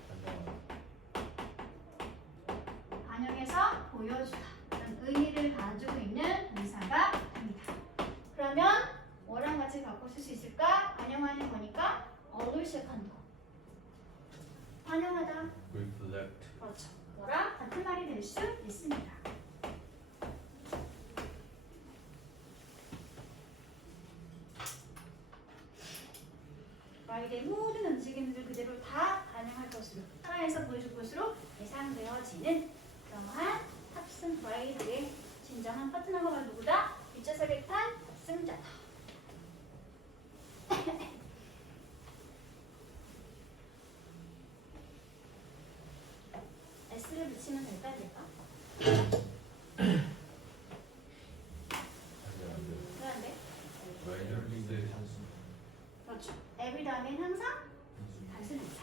반영해서 보여주다. 그런 의미를 가지고 있는 동사가 됩니다. 그러면 뭐랑 같이 바꿔 쓸 수 있을까? 반영하는 거니까 어를 시작한 거. 반영하다. reflect. 그렇죠. 뭐랑 같은 말이 될 수 있습니다. 라이드의 모든 움직임들을 그대로 다 반영할 것으로 하나에서 보여줄 것으로 예상되어지는 그러한 탑승 라이드의 진정한 파트너가 바로 누구다? 뒷좌석에 탄 승자다. S를 붙이면 될까? 안돼. 왜 안 돼? 라이더인데 그렇죠. every 다음엔 항상 단수 동사.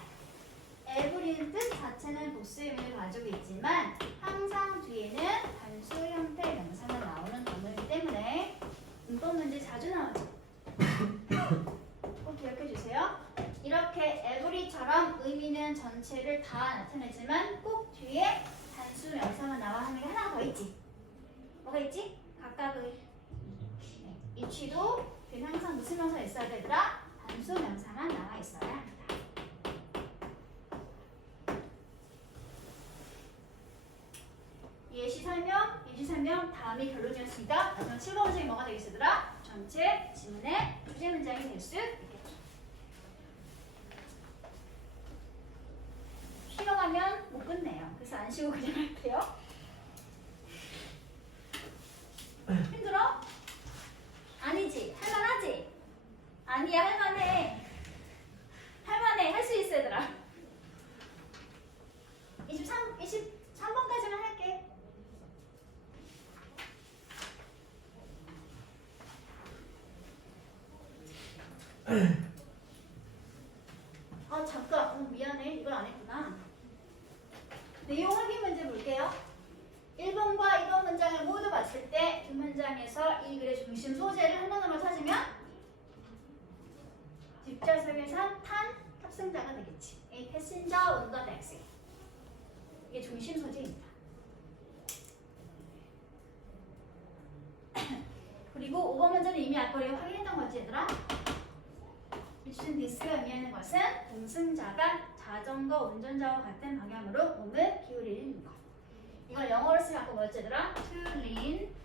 every는 뜻 자체는 복수 의미를 가지고 있지만 항상 뒤에는 단수 형태 명사가 나오는 단어이기 때문에 문법 문제 자주 나오죠. 꼭 기억해 주세요. 이렇게 every처럼 의미는 전체를 다 나타내지만 꼭 뒤에 단수 명사가 나와 하는 게 하나 더 있지. 뭐가 있지? 각각의 이치도 뒤에 항상 무슨 명사 있어야 되더라? 단수 명사만 나와 있어야 합니다. 예시 설명, 예시 설명 다음이 결론이었습니다. 그럼 7번 문장이 뭐가 되겠으더라? 전체 지문의 주제 문장이 될 수 있겠죠. 쉬러 가면 못 끝내요. 그래서 안 쉬고 그냥 할게요. 힘들어? 아니지. 할만하지? 아니야, 할만해. 할만해. 할 수 있어, 얘들아. 23번까지만 할게. 아, 잠깐. 미안해. 이걸 안 했구나. 내용 확인 문제 볼게요. 1번과 2번 문장을 모두 봤을 때 두 문장에서 이 글의 중심 소재를 한 단어로 찾으면 뒷좌석에서 탄 탑승자가 되겠지. A passenger on the back seat. 이게 중심 소재입니다. 그리고 5번 문제는 이미 아까 우리가 확인했던 거지 얘들아. 미친 디스가 의미하는 것은 동승자가 자전거 운전자와 같은 방향으로 몸을 기울이는 것. 이걸 영어로 쓰면 아까 뭐였지 얘들아? To lean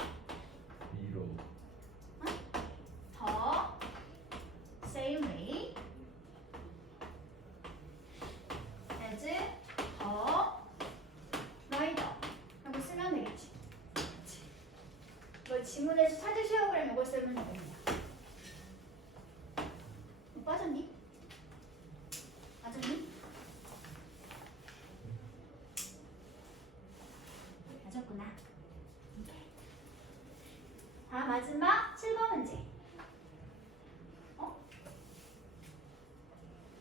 위로. 더 same way as 더 rider 라고 쓰면 되겠지. 이걸 지문에서 찾으시라고 그러면 이걸 쓰면 됩니다. 빠졌니? 맞았니? 맞았구나. 다음 마지막 7번 문제.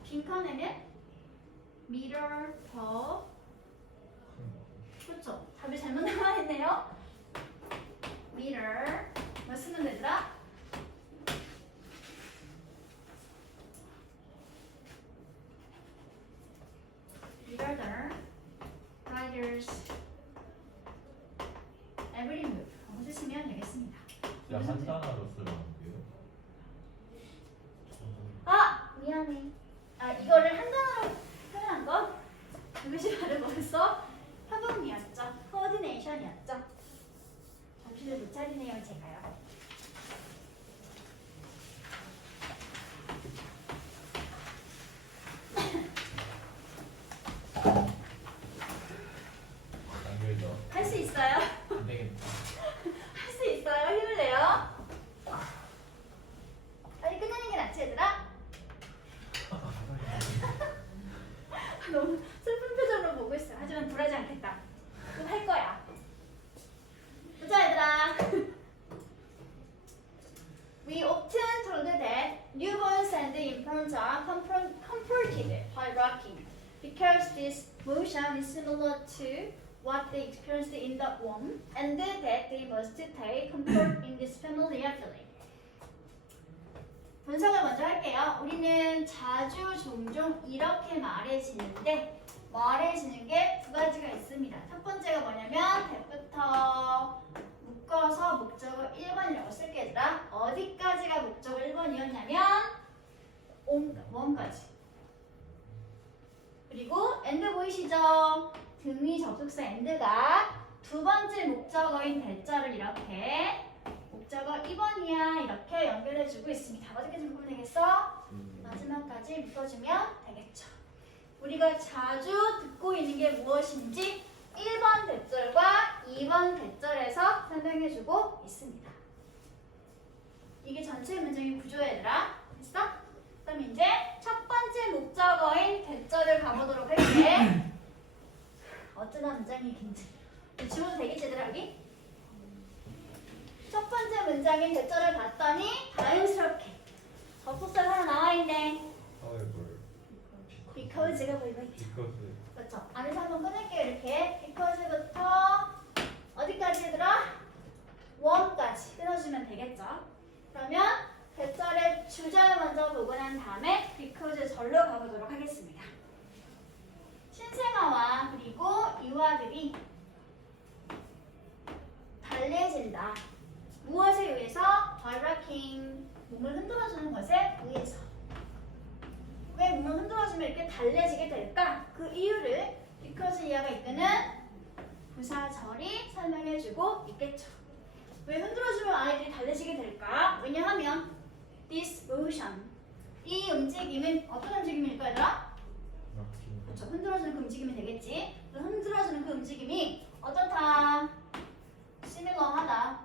빈칸에는 mirror 더 그렇죠. 답이 잘못 나와있네요. every move 하고 쓰시면 되겠습니다. 그냥 한 단어로 쓰라는 게요? 아 미안해. 아 이거를 한 단어로 표현한 건 그것이 바로 뭐였어? 협응이었죠. 코어디네이션이었죠. 정신을 못 차리네요 제가요. 안 그래도 할 수 있어요? 안 되겠다. 할 수 있어요? 힘을 내요. 빨리 끝내는 게 낫지 얘들아? 너무 슬픈 표정으로 보고 있어. 하지만 굴하지 않겠다. 그럼 할 거야. 보자 얘들아. We often told that newborns and infants are comforted by rocking because this motion is similar to what they experienced in the womb and that they must take comfort in this familiar feeling. 분석을 먼저 할게요. 우리는 자주 종종 이렇게 말해지는데 말해지는 게 두 가지가 있습니다. 첫 번째가 뭐냐면 대부터 묶어서 목적어 1번이라고 쓸게 얘들아. 어디까지가 목적어 1번이었냐면 원까지. 그리고 and 보이시죠? 등위 접속사 and가 두 번째 목적어인 대자를 이렇게 목적어 2번이야 이렇게 연결해주고 있습니다. 어디까지 묶으면 되겠어? 마지막까지 묶어주면 되겠죠. 우리가 자주 듣고 있는 게 무엇인지 1번 대절과 2번 대절에서 설명해주고 있습니다. 이게 전체 문장의 구조야 얘들아. 됐어? 그럼 이제 첫 번째 목적어인 대절을 가보도록 할게. 어쩌나 문장이 긴지. 지워도 되겠지 얘들아 여기? 첫 번째 문장인 대절을 봤더니 다행스럽게 접속사가 하나 나와있네. However, because가 보이고 있죠. because 그렇죠. 안에서 한번 꺼낼게요. 이렇게 because부터 어디까지 얘들아? 원까지 끊어주면 되겠죠. 그러면 대절의 주절을 먼저 보고 난 다음에 because 절로 가보도록 하겠습니다. 신생아와 그리고 유아들이 달래진다. 무엇에 의해서? by rocking. 몸을 흔들어주는 것에 의해서. 왜 몸을 흔들어주면 이렇게 달래지게 될까? 그 이유를 because 이하가 이끄는 부사절이 설명해주고 있겠죠. 왜 흔들어주면 아이들이 달래지게 될까? 왜냐하면 this motion, 이 움직임은 어떤 움직임일까 얘들아? rocking, 그렇죠. 흔들어주는 그 움직임이 되겠지. 그 흔들어주는 그 움직임이 어떻다? similar하다.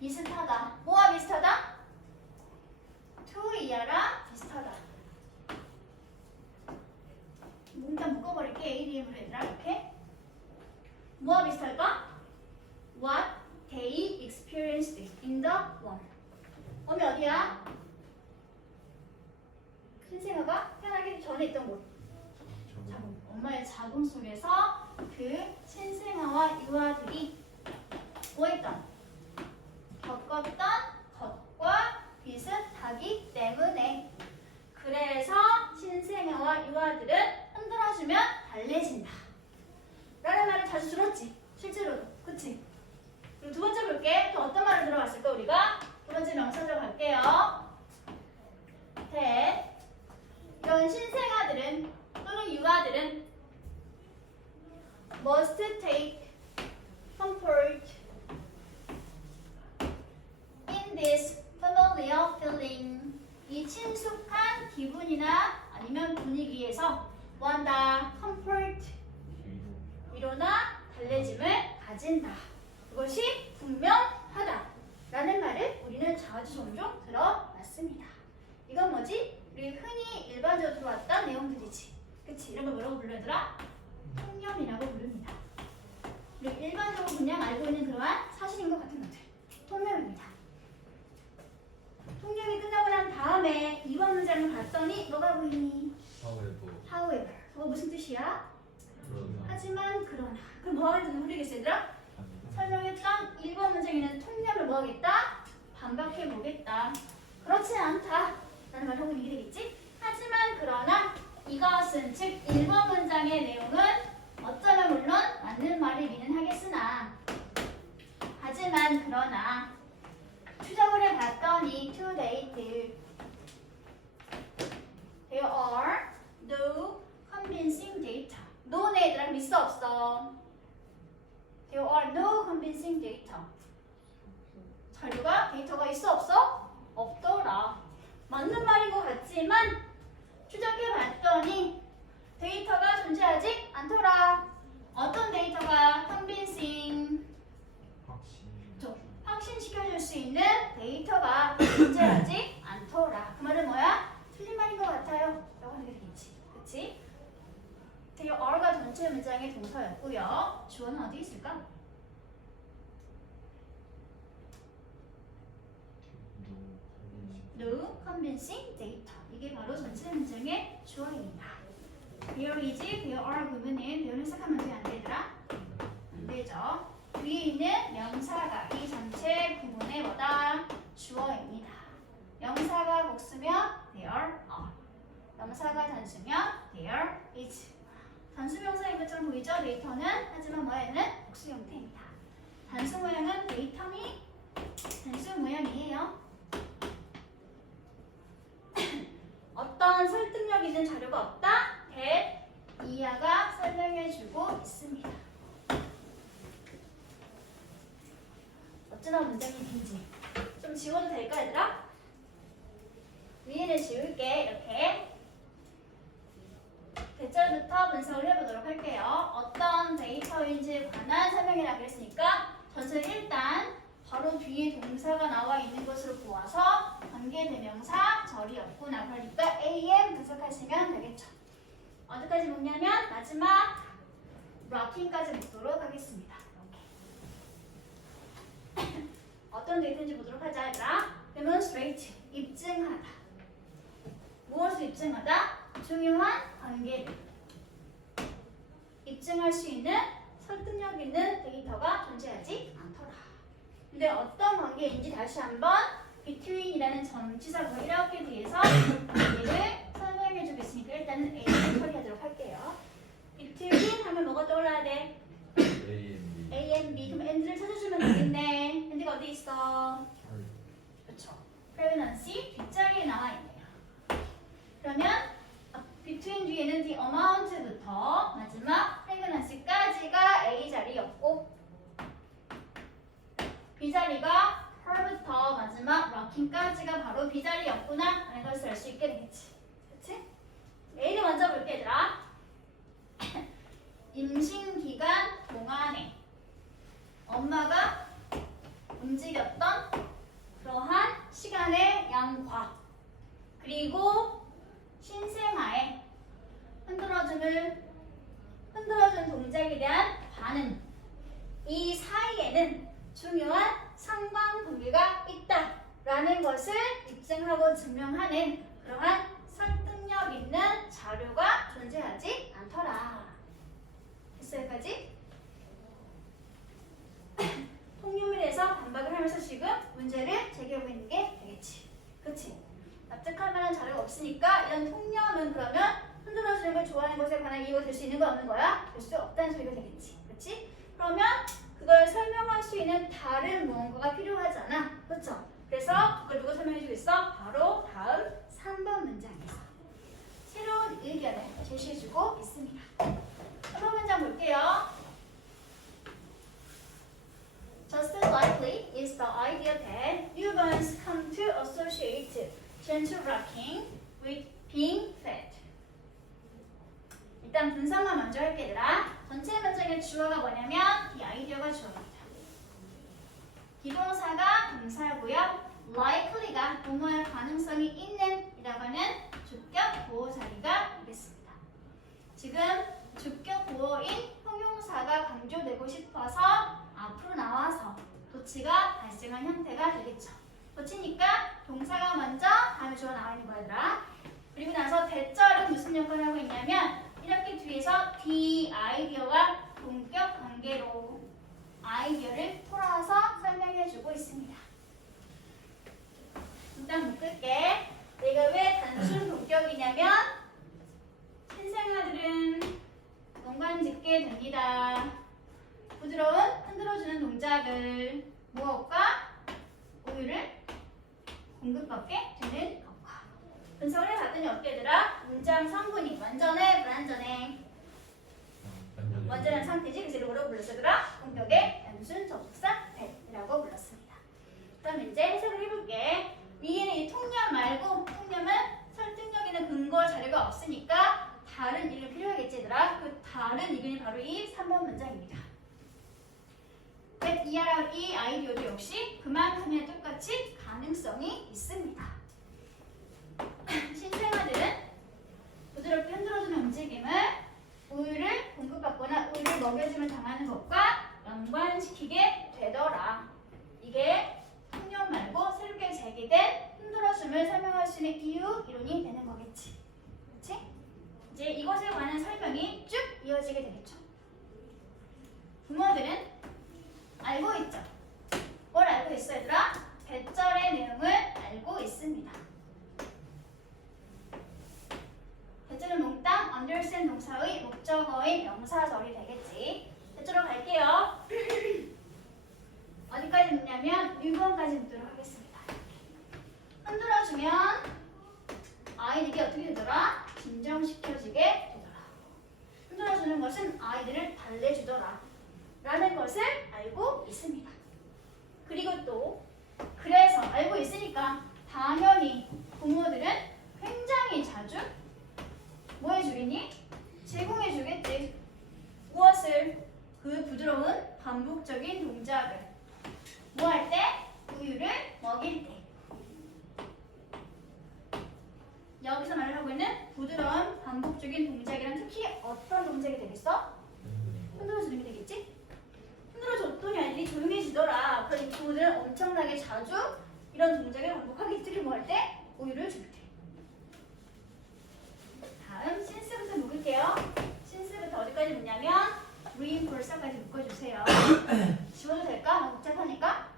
비슷하다. 뭐와 비슷하다? to 이하랑 비슷하다. 일단 묶어버릴게. ADM으로 얘들아. 이렇게. 뭐와 비슷할까? What they experienced in the womb. wom이 어디야? 신생아가 태어나기 전에 있던 곳. 자궁. 엄마의 자궁 속에서 그 신생아와 유아들이 뭐했던? 겪었던 것과 비슷하기 때문에 그래서 신생아와 유아들은 흔들어주면 달래진다 라는 말을 자주 들었지. 실제로도. 그치? 그리고 두 번째 볼게. 또 어떤 말을 들어봤을까 우리가? 두 번째 명사절 갈게요. that 이런 신생아들은 또는 유아들은 must take comfort in this familiar feeling. 이 친숙한 기분이나 아니면 분위기에서 뭐한다? comfort, 위로나 달래짐을 가진다. 그것이 분명하다 라는 말을 우리는 자주 종종 들어봤습니다. 이건 뭐지? 우리 흔히 일반적으로 들어왔던 내용들이지. 그치? 이런 걸 뭐라고 불러더라? 통념이라고 부릅니다. 우리 일반적으로 그냥 알고 있는 그러한 사실인 것 같은 것들. 통념입니다. 통념이 끝나고 난 다음에 2번 문장을 봤더니 뭐가 보이니? however, However. 그거 무슨 뜻이야? 그러나, 하지만 그러나. 그럼 뭐가 있는지 모르겠어 얘들아? 설명했던 1번 문장에는 통념을 뭐하겠다? 반박해보겠다. 그렇지 않다 라는 말 하고 있는 게 되겠지? 하지만 그러나 이것은 즉 1번 문장의 내용은 어쩌면 물론 맞는 말이기는 하겠으나 그러나 추적을 해봤더니 to date there are no convincing data. no네 얘들아 있어 없어? there are no convincing data. 자료가 데이터가 있어 없어? 없더라. 맞는 말인 것 같지만 추적해봤더니 데이터가 존재하지 않더라. 어떤 데이터가 convincing 확신시켜줄 수 있는 데이터가 존재하지 않더라. 그 말은 뭐야? 틀린 말인 것 같아요 라고 하는 게 되겠지. 그치? there are가 전체 문장의 동사였고요. 주어는 어디 있을까? No convincing data. 이게 바로 전체 문장의 주어입니다. There is, there are 부분은 배우는 해석하면 돼? 안 되더라? 안 되죠. 위에 있는 명사가 이 전체 구문의 뭐다? 주어입니다. 명사가 복수면 there are. 명사가 단수면 there is. 단수 명사인 것처럼 보이죠? 데이터는 하지만 뭐야는 복수 형태입니다. 단수 모양은 데이터미 단수 모양이에요. 어떤 설득력 있는 자료가 없다? 이하가 설명해주고 있습니다. 어쩌나 문장인지 좀 지워도 될까 얘들아? 위에는 지울게. 이렇게 대절부터 분석을 해보도록 할게요. 어떤 데이터인지에 관한 설명이라고 했으니까 전체는 일단 바로 뒤에 동사가 나와 있는 것으로 보아서 관계대명사 절이 없구나. 그러니까 AM 분석하시면 되겠죠. 어디까지 묶냐면 마지막 락킹까지 묶도록 하겠습니다. 이렇게. 어떤 데이터인지 보도록 하자 얘들아. demonstrate 입증하다. 무엇을 입증하다? 중요한 관계를 입증할 수 있는 설득력 있는 데이터가 존재하지 않더라. 근데 어떤 관계인지 다시 한번 between이라는 전치사가 이렇게 뒤에서 관계를 설명해주고 있으니까 일단은 A를 처리하도록 할게요. between 하면 뭐가 떠올라야 돼? A and B. 그럼 and를 찾아주면 되겠네. and가 어디 있어? 그렇죠. pregnancy 뒷자리에 나와 있네요. 그러면 between 뒤에는 the amount부터 마지막 pregnancy까지가 A 자리였고 B 자리가 her부터 마지막 rocking까지가 바로 B 자리였구나 라는 것을 알 수 있게 되겠지. 그치? A를 먼저 볼게 얘들아. 임신 기간 동안에 엄마가 움직였던 그러한 시간의 양과 그리고 신생아의 흔들어준 동작에 대한 반응 이 사이에는 중요한 상관관계가 있다라는 것을 입증하고 증명하는 그러한 설득력 있는 자료가 존재하지 않더라. 됐어 여기까지? 통유민에서 반박을 하면서 지금 문제를 제기하고 있는 게 되겠지. 그치? 납득할 만한 자료가 없으니까 이런 통념은 그러면 흔들어주는 걸 좋아하는 것에 관한 이유가 될 수 있는 거 없는 거야? 될 수 없다는 소리가 되겠지. 그렇지? 그러면 그걸 설명할 수 있는 다른 무언가가 필요하잖아. 그렇죠? 그래서 그걸 누가 설명해주고 있어? 바로 다음 3번 문장에서 새로운 의견을 제시해주고 있습니다. 3번 문장 볼게요. Just as likely is the idea that newborns come to associate gentle rocking with being fed. 일단 분석만 먼저 할게 얘들아. 전체 문장의 주어가 뭐냐면 이 아이디어가 주어입니다. 기동사가 동사고요. likely가 뭐뭐할 가능성이 있는 이라고 하는 주격 보호 자리가 되겠습니다. 지금 주격 보호인 형용사가 강조되고 싶어서 앞으로 나와서 도치가 발생한 형태가 되겠죠. 도치니까 동사가 먼저 다음에 주어 나와 있는 거더라. 그리고 나서 대절은 무슨 역할을 하고 있냐면 이렇게 뒤에서 the 아이디어와 동격 관계로 아이디어를 풀어서 설명해주고 있습니다. 일단 묶을게. 내가 왜 단순 동격이냐면 신생아들은 농간짓게 됩니다. 부드러운 흔들어주는 동작을 무엇과 우유를 공급받게 되는 것과. 분석을 해봤더니 어떻게 얘들아? 문장 성분이 완전해 불완전해? 완전한 상태지. 그래서 이름으로 불렀으더라. 공격의 단순 접속사 that이라고 불렀습니다. 그럼 이제 해석을 해볼게. 위에는 이 통념 말고, 통념은 설득력 있는 근거 자료가 없으니까 다른 이름이 필요하겠지 얘들아. 그 다른 이름이 바로 이 3번 문장입니다. that 이 아이디어도 역시 그만큼이나 똑같이 가능성이 있습니다. 신생아들은 부드럽게 흔들어주는 움직임을 우유를 공급받거나 우유를 먹여주면 당하는 것과 연관시키게 되더라. 이게 통념 말고 새롭게 제기된 흔들어줌을 설명할 수 있는 이유, 이론이 되는 거겠지. 그렇지? 이제 이것에 관한 설명이 쭉 이어지게 되겠죠. 부모들은 알고 있죠. 뭘 알고 있어 얘들아? 배절의 내용을 알고 있습니다. 배절은 몽땅 understand 동사의 목적어인 명사절이 되겠지. 배절로 갈게요. 어디까지 묻냐면 6번까지 묻도록 하겠습니다. 흔들어주면 아이들이 어떻게 되더라? 진정시켜지게 되더라. 흔들어주는 것은 아이들을 달래주더라 라는 것을 알고 있습니다. 그리고 또 그래서 알고 있으니까 당연히 부모들은 굉장히 자주 뭐 해주겠니? 제공해주겠지. 무엇을? 그 부드러운 반복적인 동작을. 뭐 할 때? 우유를 먹일 때. 여기서 말하고 있는 부드러운 반복적인 동작이란 특히 어떤 동작이 되겠어? 흔들어주는 게 되겠지? 흔들어줬더니 아이들이 조용해지더라. 그러니 부모들은 엄청나게 자주 이런 동작을 반복하기 특히 뭐 할 때? 우유를 줄 때. 다음 신스부터 묶을게요. 신스부터 어디까지 묶냐면 reinforcer까지 묶어주세요. 지워도 될까? 너무 복잡하니까.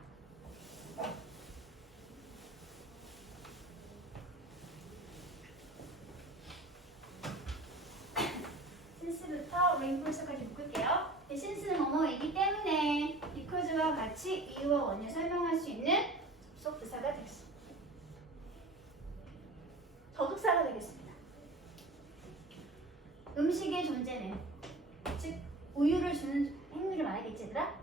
신스부터 reinforcer까지 묶을게요. 신스는 뭐뭐이기 때문에 because와 같이 이유와 원인을 설명할 수 있는 접속 부사가 되겠습니다. 접속사가 되겠습니다. 음식의 존재는, 즉 우유를 주는 행위를 말하겠지 얘들아?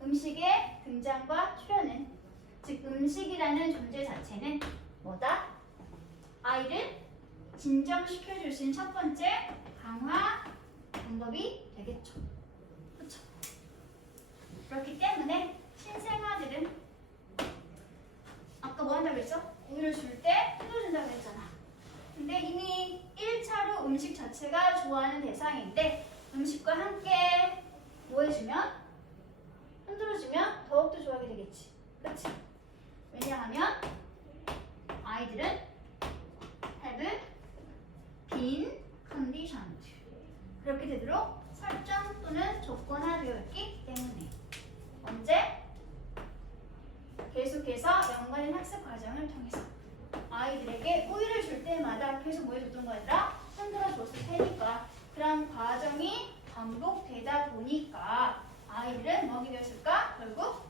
음식의 등장과 출현은, 즉 음식이라는 존재 자체는 뭐다? 아이를 진정시켜줄 수 있는 첫 번째 강화 방법이 되겠죠. 그렇죠? 그렇기 때문에 신생아들은 아까 뭐 한다고 했죠? 우유를 줄 때 흔들어준다고 했잖아. 근데 이미 1차로 음식 자체가 좋아하는 대상인데 음식과 함께 뭐 해주면? 흔들어주면 더욱더 좋아하게 되겠지. 그렇지? 왜냐하면 아이들은 have been conditioned. 그렇게 되도록 설정 또는 조건화되어 있기 때문에. 언제? 계속해서 연관된 학습 과정을 통해서 아이들에게 우유를 줄 때마다 계속 뭐 해줬던 거였더라? 흔들어 줬을 테니까 그런 과정이 반복되다 보니까 아이들은 뭐하게 되었을까? 결국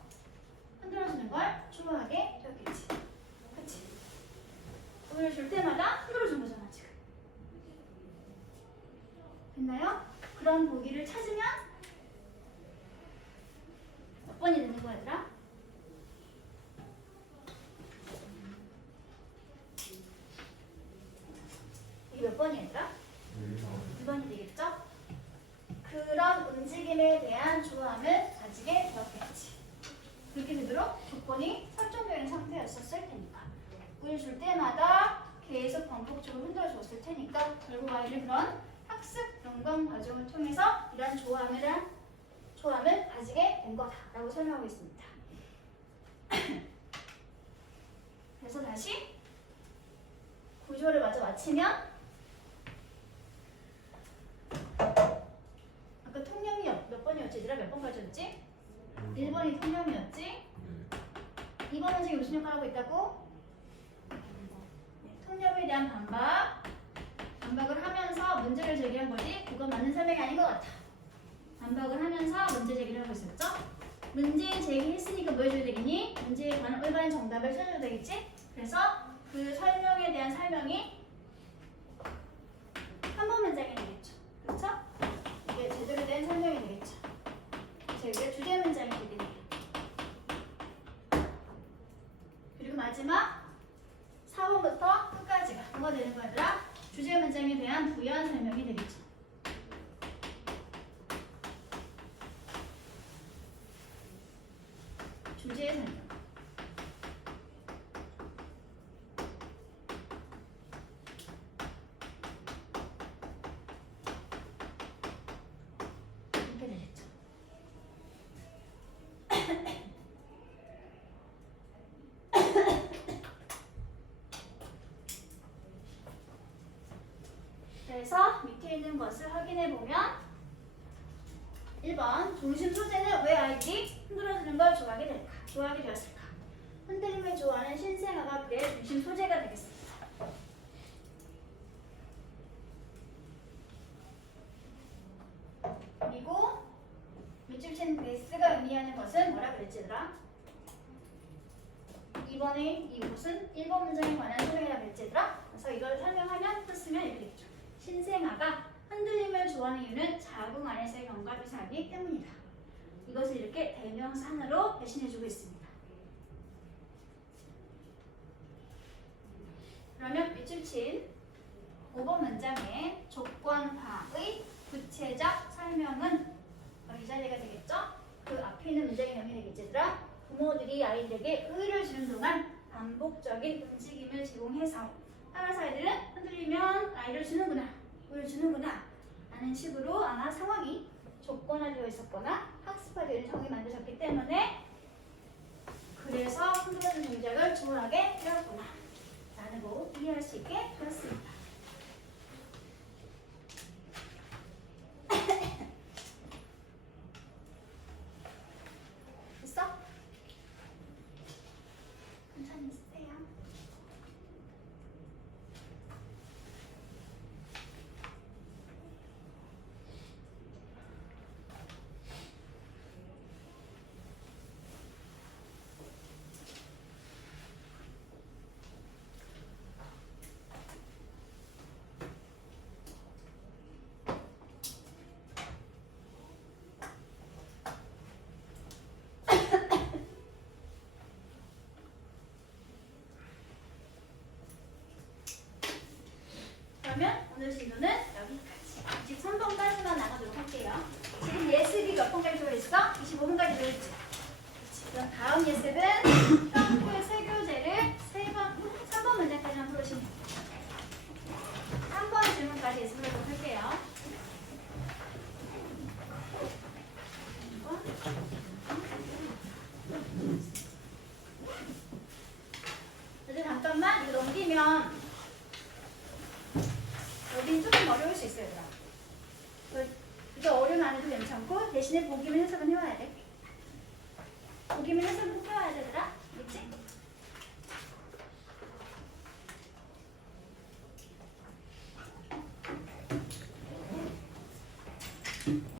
흔들어주는 걸 좋아하게 되었겠지. 그치? 우유를 줄 때마다 흔들어준 거잖아 지금. 됐나요? 그런 보기를 찾으면 몇 번이 되는 거야 얘들아? 이게 몇 번이 얘들아? 2번이 되겠죠? 그런 움직임에 대한 조함을 가지게 되었겠지. 그렇게 되도록 조건이 설정되어 있는 상태였었을 테니까 우유 줄 때마다 계속 반복적으로 흔들어 줬을 테니까 결국 아이는 그런 학습 연관 과정을 통해서 이런 조함을 가지게 된 거다라고 설명하고 있습니다. 그래서 다시 구조를 마저 마치면 아까 통념이 몇 번이었지? 얘들아 몇 번까지였지? 1번이 통념이었지? 2번 문제에 무슨 역할을 하고 있다고? 통념에 대한 반박을 하면서 문제를 제기한 거지 그건 맞는 설명이 아닌 것 같아. 반박을 하면서 문제 제기를 하고 있었죠? 문제 제기했으니까 뭐 해줘야 되겠니? 문제에 관한 올바른 정답을 찾아줘야 되겠지? 그래서 그 설명에 대한 설명이 한 번 문장이 되겠죠. 그렇죠? 이게 제대로 된 설명이 되겠죠. 그래서 이게 주제 문장이 되겠네요. 그리고 마지막 4번부터 끝까지가 뭐가 되는 거더라? 주제 문장에 대한 부연 설명이 되겠죠. 주제 설명. 이렇게 되겠죠. 그래서 밑에 있는 것을 확인해 보면 1번 중심 소재는 왜 아이들이 흔들어주는 걸 좋아하게 되었을까? 흔들림을 좋아하는 신생아가 그의 중심 소재가 되겠습니다. 그리고 밑줄 친 베이스가 의미하는 것은 뭐라 그랬지 얘들아? 2번의 이것은 1번 문장에 관한 소리라 그랬지 얘들아? 그래서 이걸 설명하면 풀쓰면 이렇게 되겠죠. 신생아가 흔들림을 좋아하는 이유는 자궁 안에서의 경과주사이기 때문이다. 이것을 이렇게 대명사로 대신해주고 있습니다. 그러면 밑줄 친 5번 문장의 조건화의 구체적 설명은 이 자리가 되겠죠? 그 앞에 있는 문장의 내용이 되겠지 얘들아? 부모들이 아이들에게 의의를 주는 동안 반복적인 움직임을 제공해서 따라서 아이들은 흔들리면 아이를 주는구나, 의의를 주는구나 라는 식으로 아마 상황이 조건화되어 있었거나 학습화되는 상황이 만들어졌기 때문에 그래서 흔들리는 동작을 좋아하게 되었구나 라고 이해할 수 있게 되었습니다. 됐어? 천천히 쓰세요. 그러면 오늘 진도는 여기까지. 23번까지만 나가도록 할게요. 지금 예습이 몇 번까지 들어있어? 25분까지 들어있지? 그럼 다음 예습은 평균 세교재를 3번 문제까지만 풀으시면 돼요. 3번 질문까지 예습을 하도록 할게요. 이제 잠깐만 이거 넘기면 여기는 조금 어려울 수 있어요. 이거 어려움 안 해도 괜찮고 대신에 보기만 해석은 해와야 돼. 보기만 해석은 꼭 해와야 되더라.